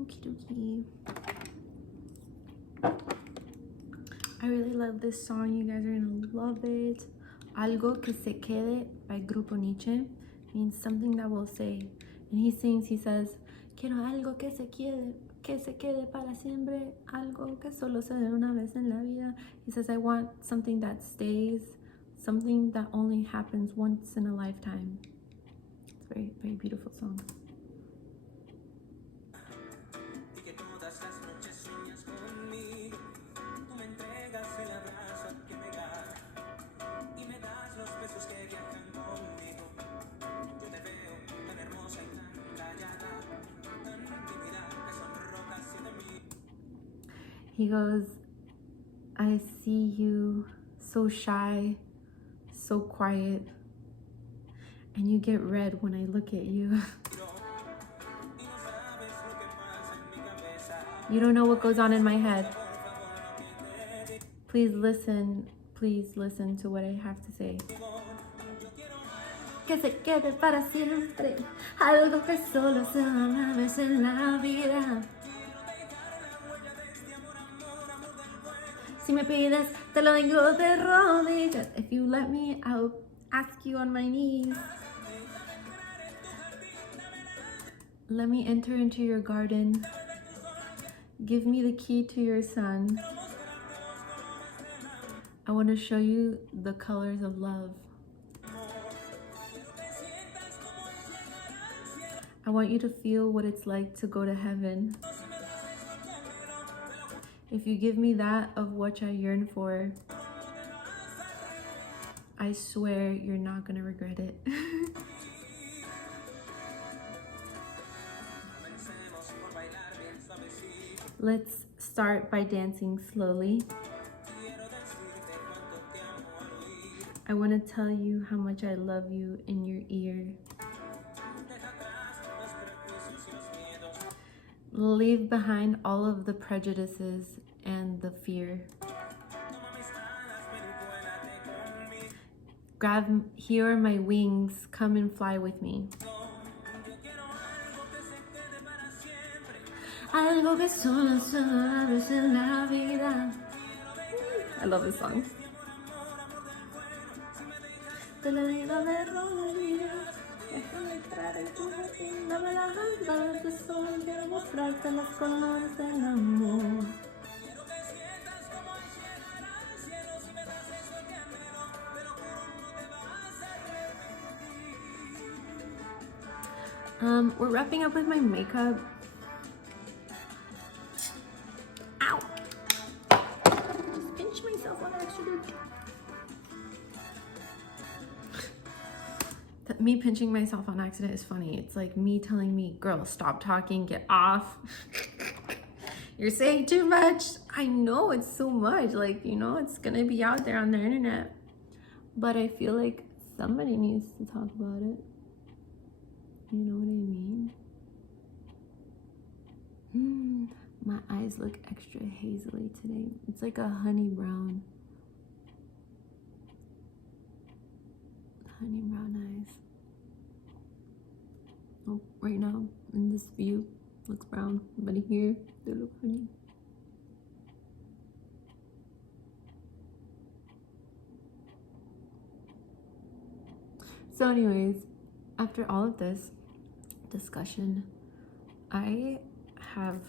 Okie dokie. I really love this song. You guys are gonna love it. Algo que se quede by Grupo Nietzsche means something that will stay. And he says, quiero algo que se quede para siempre, algo que solo se dé una vez en la vida. He says, I want something that stays, something that only happens once in a lifetime. It's a very, very beautiful song. He goes, I see you so shy, so quiet, and you get red when I look at you. You don't know what goes on in my head. Please listen to what I have to say. Que se quede para siempre, algo que solo se da una vez en la vida. Si me pides, te lo digo de rodillas. If you let me, I'll ask you on my knees. Let me enter into your garden. Give me the key to your sun. I want to show you the colors of love. I want you to feel what it's like to go to heaven. If you give me that of what I yearn for, I swear you're not gonna regret it. Let's start by dancing slowly. I want to tell you how much I love you in your ear. Leave behind all of the prejudices and the fear. Here are my wings, come and fly with me. Algo que solo sabes en la vida. I love this song. Te lo digo de rodillas, déjame entrar en tu jardín, dame las alas de sol, quiero mostrarte los colores del amor. We're wrapping up with my makeup. Ow! Just pinch myself on accident. Me pinching myself on accident is funny. It's like me telling me, girl, stop talking, get off. You're saying too much. I know it's so much. Like, you know, it's gonna be out there on the internet. But I feel like somebody needs to talk about it. You know what I mean? My eyes look extra hazily today. It's like a honey brown. Honey brown eyes. Oh, right now in this view looks brown, but here they look honey. So anyways, after all of this discussion, I have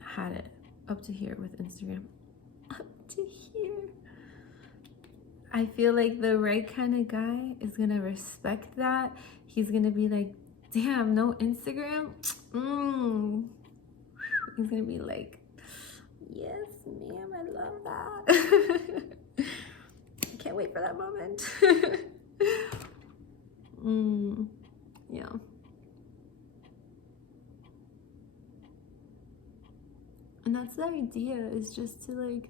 had it up to here with Instagram. Up to here. I feel like the right kind of guy is gonna respect that. He's gonna be like, damn, no Instagram? He's gonna be like, yes, ma'am, I love that. I can't wait for that moment. Yeah. And that's the idea, is just to like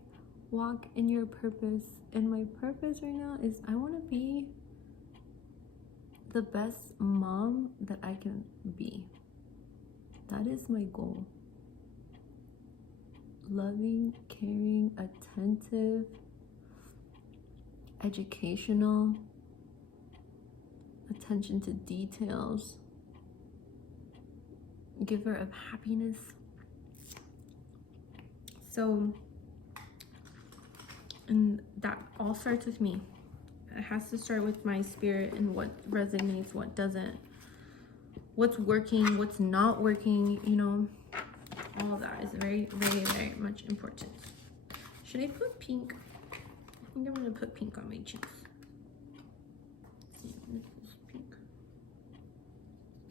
walk in your purpose. And my purpose right now is I want to be the best mom that I can be. That is my goal. Loving, caring, attentive, educational, attention to details, giver of happiness. So, and that all starts with me. It has to start with my spirit and what resonates, what doesn't, what's working, what's not working, you know, all that is very, very, very much important. Should I put pink? I think I'm gonna put pink on my cheeks. Let's see, this is pink.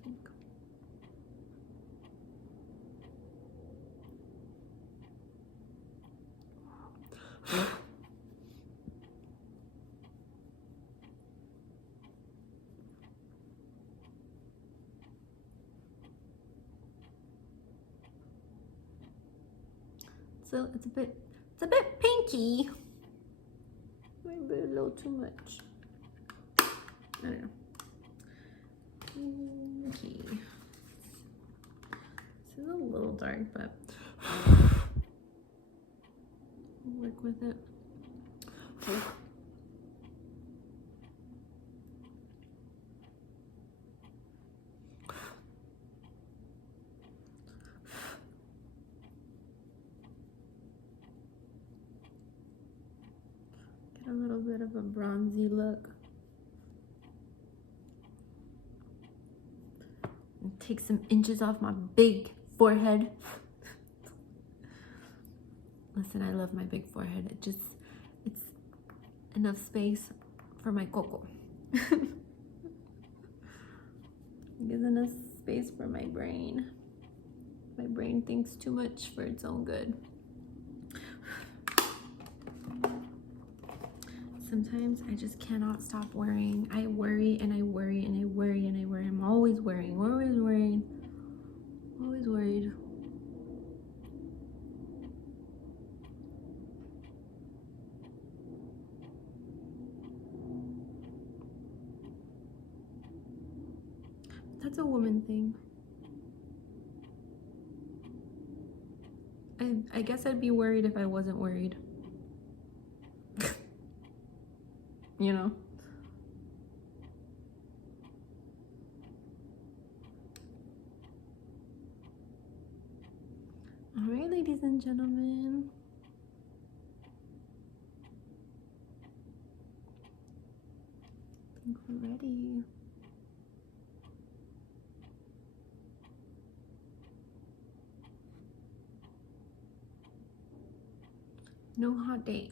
Pink. So it's a bit pinky. Maybe a little too much. I don't know. Pinky. This is a little dark, but I'll work with it. A little bit of a bronzy look. And take some inches off my big forehead. Listen, I love my big forehead. It's enough space for my coco. Gives enough space for my brain. My brain thinks too much for its own good. Sometimes I just cannot stop worrying. I worry and I worry and I worry and I worry. I'm always worrying, always worrying, always worried. That's a woman thing. I guess I'd be worried if I wasn't worried. You know? All right, ladies and gentlemen. I think we're ready. No hot date.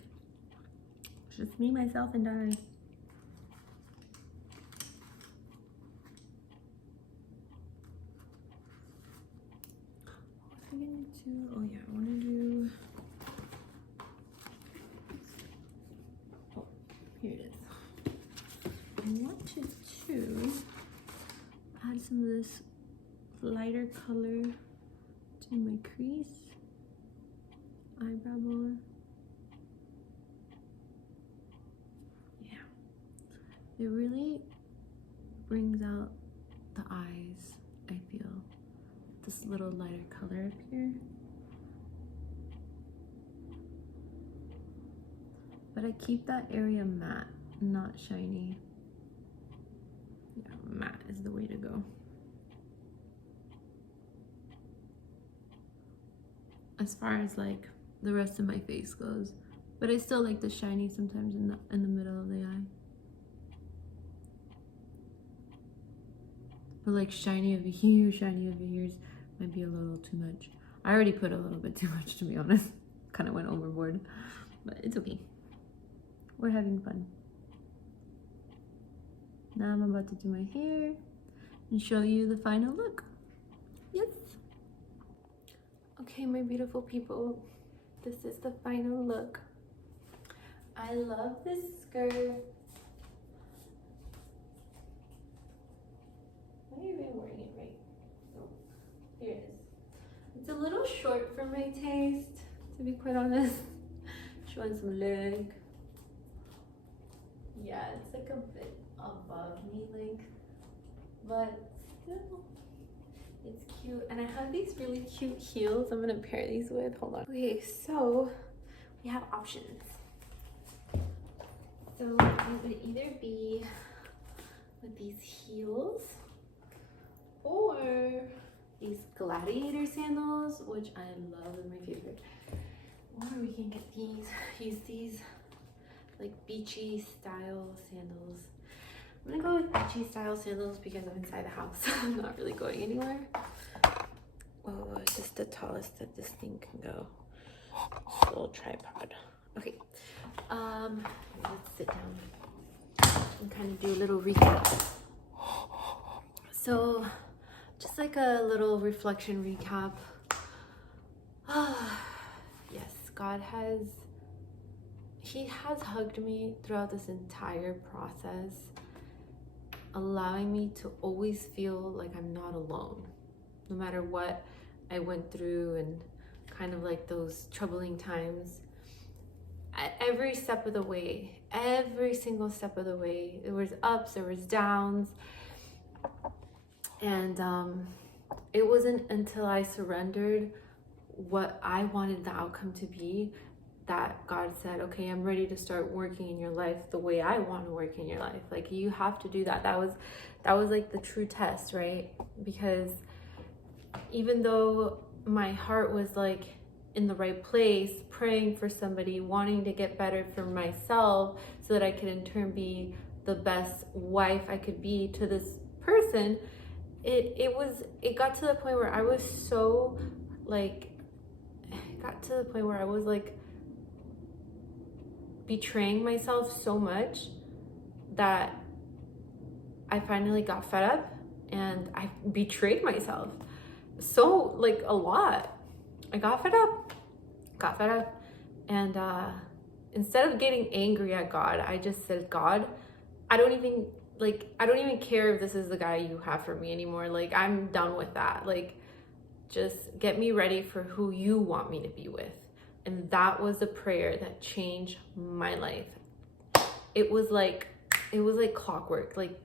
It's just me, myself, and I. What was I gonna do? Oh yeah, I wanna do. Oh, here it is. I want to add some of this lighter color to my crease, eyebrow more. It really brings out the eyes, I feel. This little lighter color up here. But I keep that area matte, not shiny. Yeah, matte is the way to go. As far as like the rest of my face goes. But I still like the shiny sometimes in the middle of the eye. But like shiny over here might be a little too much. I already put a little bit too much, to be honest. Kind of went overboard, but it's okay. We're having fun. Now I'm about to do my hair and show you the final look. Yes. Okay, my beautiful people, this is the final look. I love this skirt. I've been wearing it right. So here it is. It's a little short for my taste, to be quite honest. Showing some leg. Yeah, it's like a bit above knee length, but still, it's cute. And I have these really cute heels I'm gonna pair these with. Hold on. Okay, so we have options. So it would either be with these heels, or these gladiator sandals, which I love, they're my favorite. Or we can get use these like beachy style sandals. I'm gonna go with beachy style sandals because I'm inside the house. I'm not really going anywhere. Oh, it's just the tallest that this thing can go. This little tripod. Okay, let's sit down and kind of do a little recap. So, just like a little reflection recap. Yes, God has hugged me throughout this entire process, allowing me to always feel like I'm not alone, no matter what I went through and kind of like those troubling times. At every step of the way, every single step of the way, there was ups, there was downs. And it wasn't until I surrendered what I wanted the outcome to be that God said, okay, I'm ready to start working in your life the way I want to work in your life. Like, you have to do that. That was like the true test, right? Because even though my heart was like in the right place, praying for somebody, wanting to get better for myself so that I could in turn be the best wife I could be to this person, it got to the point where I was so like, betraying myself so much that I finally got fed up and I betrayed myself so like a lot. I got fed up, and instead of getting angry at God, I just said, God, I don't even care if this is the guy you have for me anymore. Like, I'm done with that. Like, just get me ready for who you want me to be with. And that was a prayer that changed my life. It was like clockwork. Like,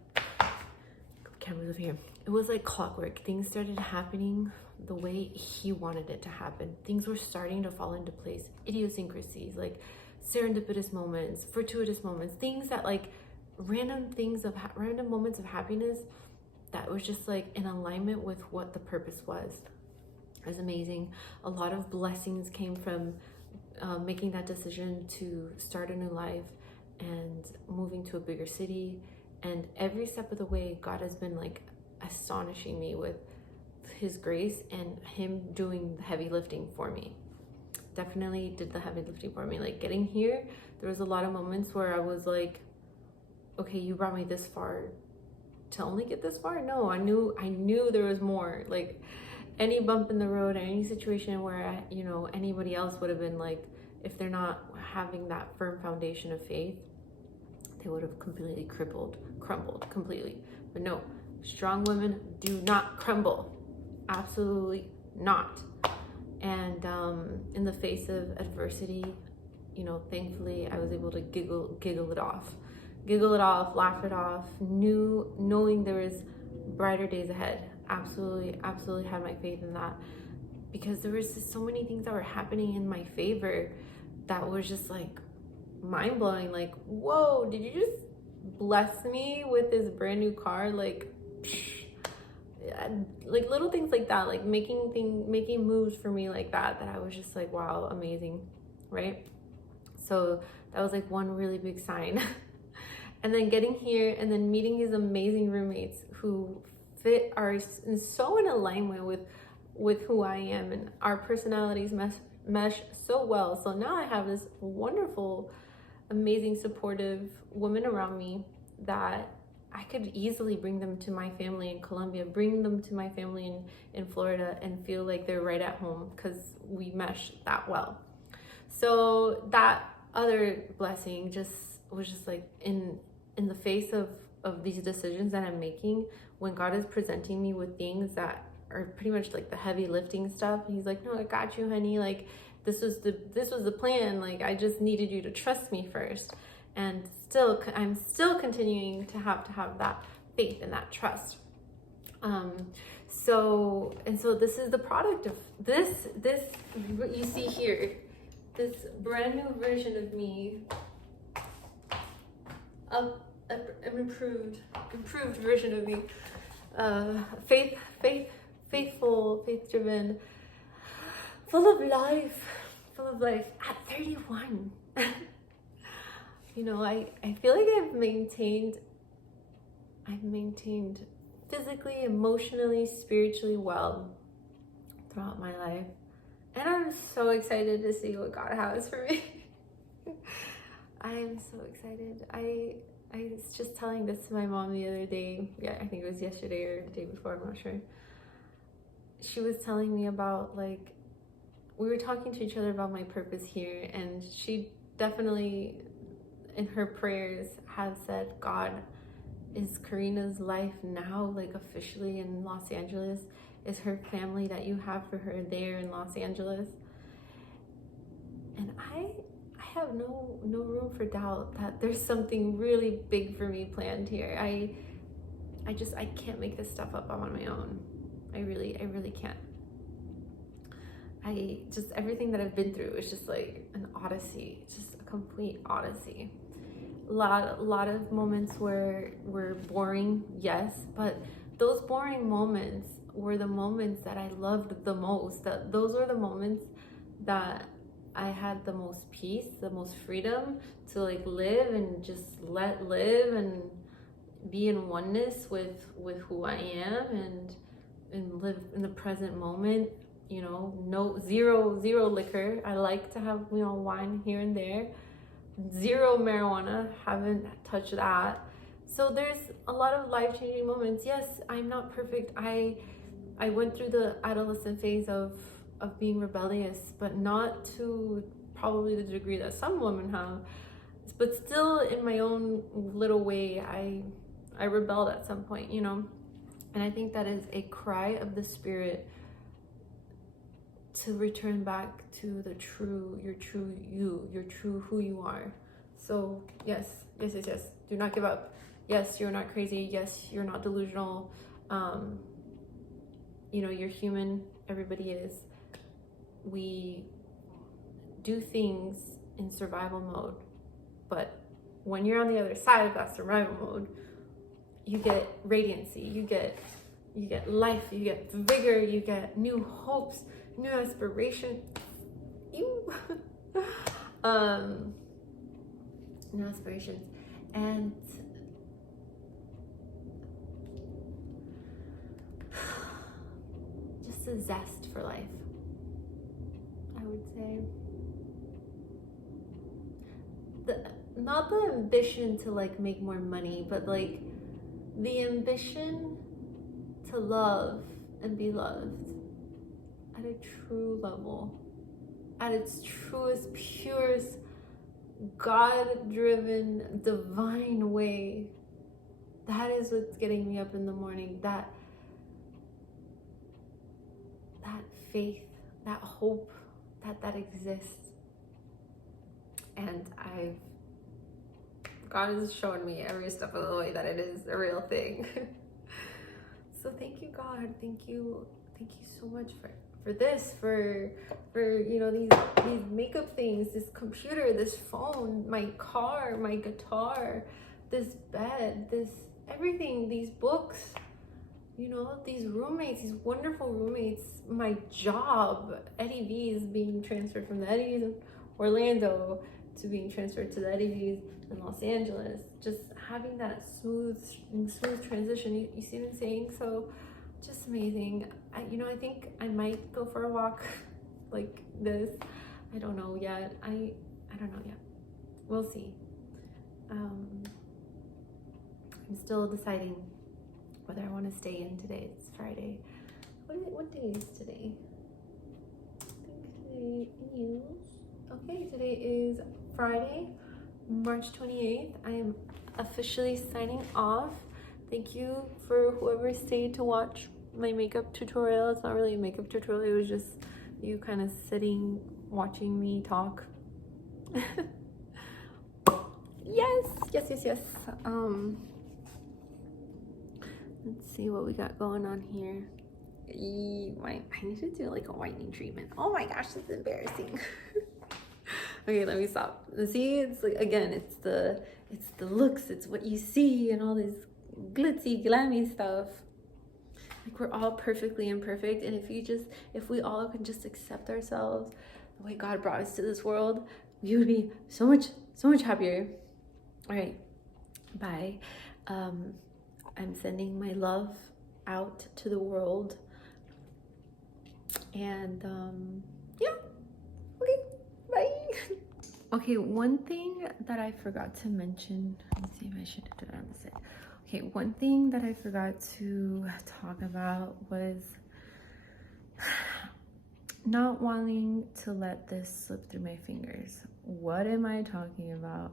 cameras over here. It was like clockwork. Things started happening the way he wanted it to happen. Things were starting to fall into place. Idiosyncrasies, like serendipitous moments, fortuitous moments, things that like random moments of happiness that was just like in alignment with what the purpose was. It was amazing. A lot of blessings came from making that decision to start a new life and moving to a bigger city. And every step of the way, God has been like astonishing me with his grace and him doing the heavy lifting for me. Definitely did the heavy lifting for me. Like, getting here, there was a lot of moments where I was like, okay, you brought me this far to only get this far? No, I knew there was more. Like, any bump in the road, any situation where anybody else would have been like, if they're not having that firm foundation of faith, they would have completely crumbled completely. But no, strong women do not crumble. Absolutely not. And in the face of adversity, thankfully I was able to giggle it off, laugh it off, knowing there was brighter days ahead. Absolutely had my faith in that, because there was just so many things that were happening in my favor that was just like mind-blowing. Like, whoa, did you just bless me with this brand new car? Like, like little things like that, like making moves for me like that I was just like, wow, amazing, right? So that was like one really big sign. And then getting here and then meeting these amazing roommates who are so in alignment with who I am, and our personalities mesh so well. So now I have this wonderful, amazing, supportive women around me that I could easily bring them to my family in Colombia, bring them to my family in Florida, and feel like they're right at home because we mesh that well. So that other blessing was just like in the face of these decisions that I'm making, when God is presenting me with things that are pretty much like the heavy lifting stuff, he's like, no, I got you, honey. Like, this was the plan. Like, I just needed you to trust me first. And I'm still continuing to have that faith and that trust. So this is the product of this you see here, this brand new version of me, an improved version of me, faithful, faith-driven, full of life at 31. I feel like I've maintained physically, emotionally, spiritually well throughout my life. And I'm so excited to see what God has for me. I am so excited. I was just telling this to my mom the other day. Yeah, I think it was yesterday or the day before, I'm not sure. She was telling me about, like, we were talking to each other about my purpose here, and she definitely, in her prayers, has said, God, is Karina's life now like officially in Los Angeles? Is her family that you have for her there in Los Angeles? And I have no room for doubt that there's something really big for me planned here. I can't make this stuff up on my own. I really can't. Everything that I've been through is just like an odyssey, just a complete odyssey. A lot of moments were boring, yes, but those boring moments were the moments that I loved the most. Those were the moments that I had the most peace, the most freedom to like live and just let live and be in oneness with who I am and live in the present moment. No zero liquor. I like to have wine here and there. Zero marijuana, haven't touched that. So there's a lot of life-changing moments. Yes, I'm not perfect. I went through the adolescent phase of being rebellious, but not to probably the degree that some women have. But still, in my own little way, I rebelled at some point, you know. And I think that is a cry of the spirit to return back to the true, your true you, your true who you are. So yes. Do not give up. Yes, you're not crazy. Yes, you're not delusional. You know, you're human. Everybody is. We do things in survival mode, but when you're on the other side of that survival mode, you get radiancy, you get life, you get vigor, you get new hopes, new aspiration. New aspirations, and just a zest for life, I would say. Not the ambition to like make more money, but like the ambition to love and be loved at a true level, at its truest, purest, God-driven, divine way. That is what's getting me up in the morning. That faith, that hope that exists. And God has shown me every step of the way that it is a real thing. So thank you, God. Thank you so much for this, for you know, these makeup things, this computer, this phone, my car, my guitar, this bed, this everything, these books, you know, these roommates, these wonderful roommates, my job. Eddie V is being transferred from the Eddie V's in Orlando to being transferred to the Eddie V's in Los Angeles. Just having that smooth transition. You see what I'm saying? So just amazing. I think I might go for a walk like this. I don't know yet. I don't know yet. We'll see. I'm still deciding whether I want to stay in today. It's Friday. What day is today? I think today is... Okay, today is Friday, March 28th. I am officially signing off. Thank you for whoever stayed to watch my makeup tutorial. It's not really a makeup tutorial, it was just you kind of sitting, watching me talk. Yes. Let's see what we got going on here. I need to do like a whitening treatment. Oh my gosh, this is embarrassing. Okay, let me stop. See, it's like, again, it's the looks, it's what you see and all this glitzy, glammy stuff. Like, we're all perfectly imperfect, and if we all can just accept ourselves the way God brought us to this world, we would be so much happier. All right, bye. I'm sending my love out to the world, and yeah, okay, bye. Okay, one thing that I forgot to mention, let's see if I should do it on the side. Okay, one thing that I forgot to talk about was not wanting to let this slip through my fingers. What am I talking about?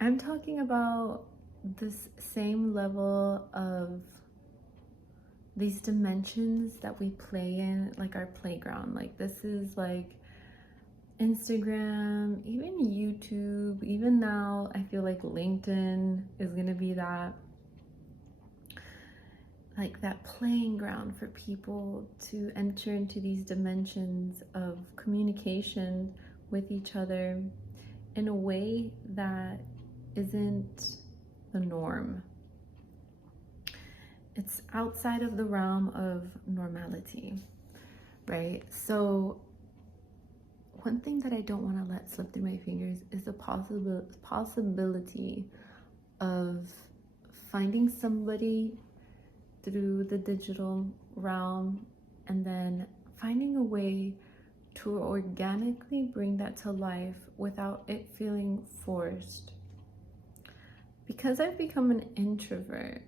I'm talking about this same level of these dimensions that we play in, like our playground. Like, this is like Instagram, even YouTube, even now I feel like LinkedIn is gonna be that, like, that playing ground for people to enter into these dimensions of communication with each other in a way that isn't the norm. It's outside of the realm of normality, right? So one thing that I don't want to let slip through my fingers is the possibility of finding somebody through the digital realm and then finding a way to organically bring that to life without it feeling forced. because I've become an introvert,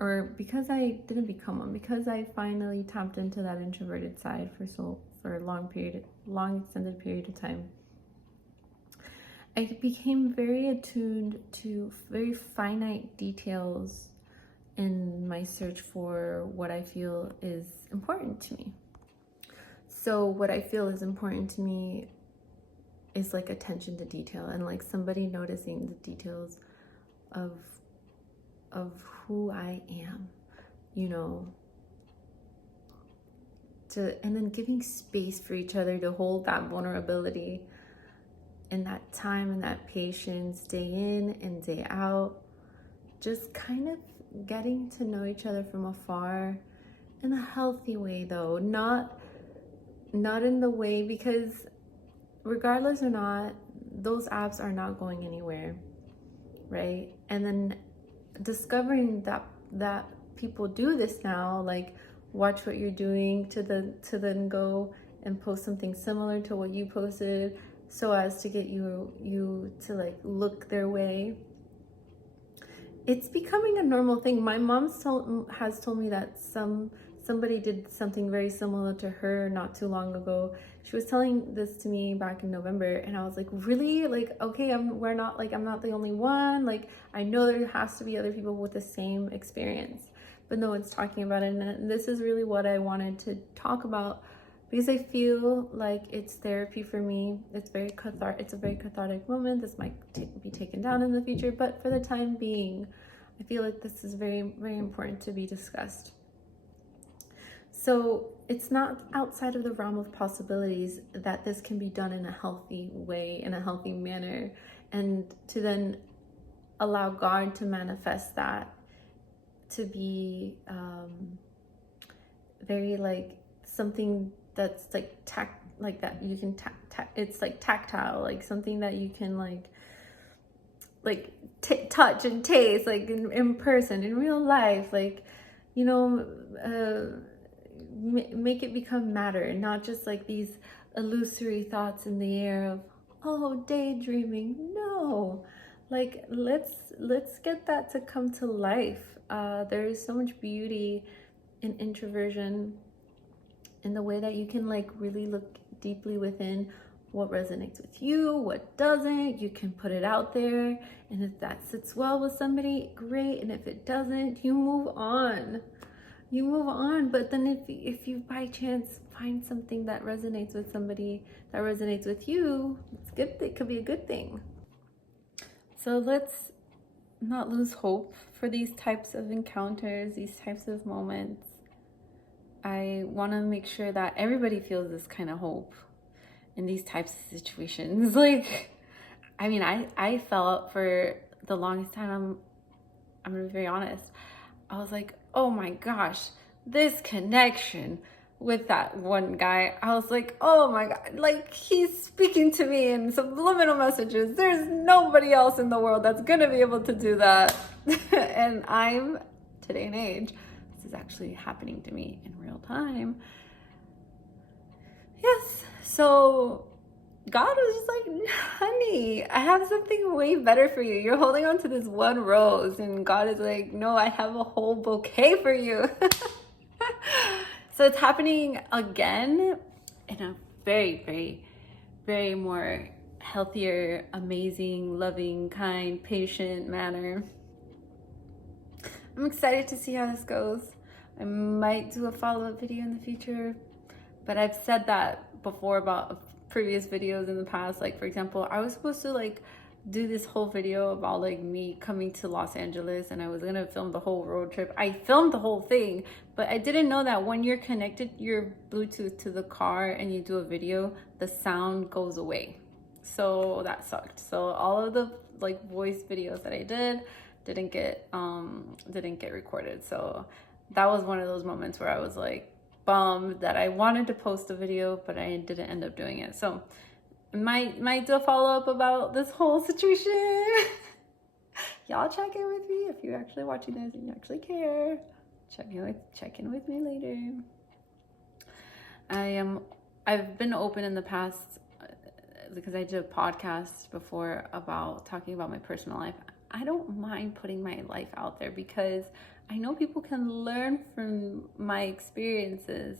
or because I didn't become one, because I finally tapped into that introverted side for a long extended period of time, I became very attuned to very finite details in my search for what I feel is important to me. So what I feel is important to me is like attention to detail, and like somebody noticing the details of who I am, you know, and then giving space for each other to hold that vulnerability and that time and that patience, day in and day out, just kind of getting to know each other from afar in a healthy way, though, not in the way, because regardless or not, those apps are not going anywhere, right? And then discovering that people do this now, like watch what you're doing to then go and post something similar to what you posted, so as to get you to like look their way. It's becoming a normal thing. My mom has told me that somebody did something very similar to her not too long ago. She was telling this to me back in November, and I was like, really? Like, okay, I'm not the only one. Like, I know there has to be other people with the same experience, but no one's talking about it. And this is really what I wanted to talk about, because I feel like it's therapy for me. It's a very cathartic moment. This might be taken down in the future, but for the time being, I feel like this is very, very important to be discussed. So it's not outside of the realm of possibilities that this can be done in a healthy way, in a healthy manner, and to then allow God to manifest that to be very like something that's like like that you can it's like tactile, like something that you can touch and taste, like in person, in real life, like, you know, make it become matter, not just like these illusory thoughts in the air of, oh, daydreaming. No, like let's get that to come to life. There is so much beauty in introversion, in the way that you can like really look deeply within what resonates with you, what doesn't. You can put it out there, and if that sits well with somebody, great, and if it doesn't, you move on. But then if you by chance find something that resonates with somebody, that resonates with you, it's good. It could be a good thing. So let's not lose hope for these types of encounters, these types of moments. I want to make sure that everybody feels this kind of hope in these types of situations. Like, I mean, I felt for the longest time, I'm gonna be very honest, I was like, oh my gosh, this connection with that one guy, I was like, oh my God, like he's speaking to me in subliminal messages. There's nobody else in the world that's gonna be able to do that. And I'm, today and age, this is actually happening to me in real time. Yes, so God was just like, honey, I have something way better for you. You're holding on to this one rose, and God is like, no, I have a whole bouquet for you. So it's happening again in a very, very, very more healthier, amazing, loving, kind, patient manner. I'm excited to see how this goes. I might do a follow-up video in the future, but I've said that before about previous videos in the past. Like, for example, I was supposed to like do this whole video about like me coming to Los Angeles, and I was gonna film the whole road trip. I filmed the whole thing, but I didn't know that when you're connected your Bluetooth to the car and you do a video, the sound goes away. So that sucked. So all of the like voice videos that I didn't get recorded. So that was one of those moments where I was like bummed that I wanted to post a video, but I didn't end up doing it. So might do a follow-up about this whole situation. Y'all check in with me if you're actually watching this and you actually care. Check in with me later. I've been open in the past because I did a podcast before about talking about my personal life. I don't mind putting my life out there because I know people can learn from my experiences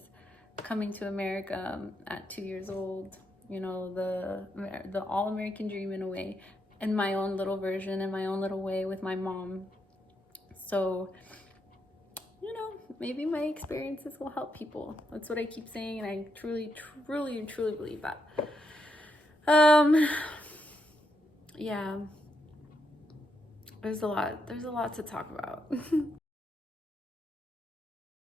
coming to America at 2 years old, you know, the all-American dream in a way, in my own little version, in my own little way with my mom. So, you know, maybe my experiences will help people. That's what I keep saying, and I truly, truly, truly believe that. Yeah. There's a lot to talk about.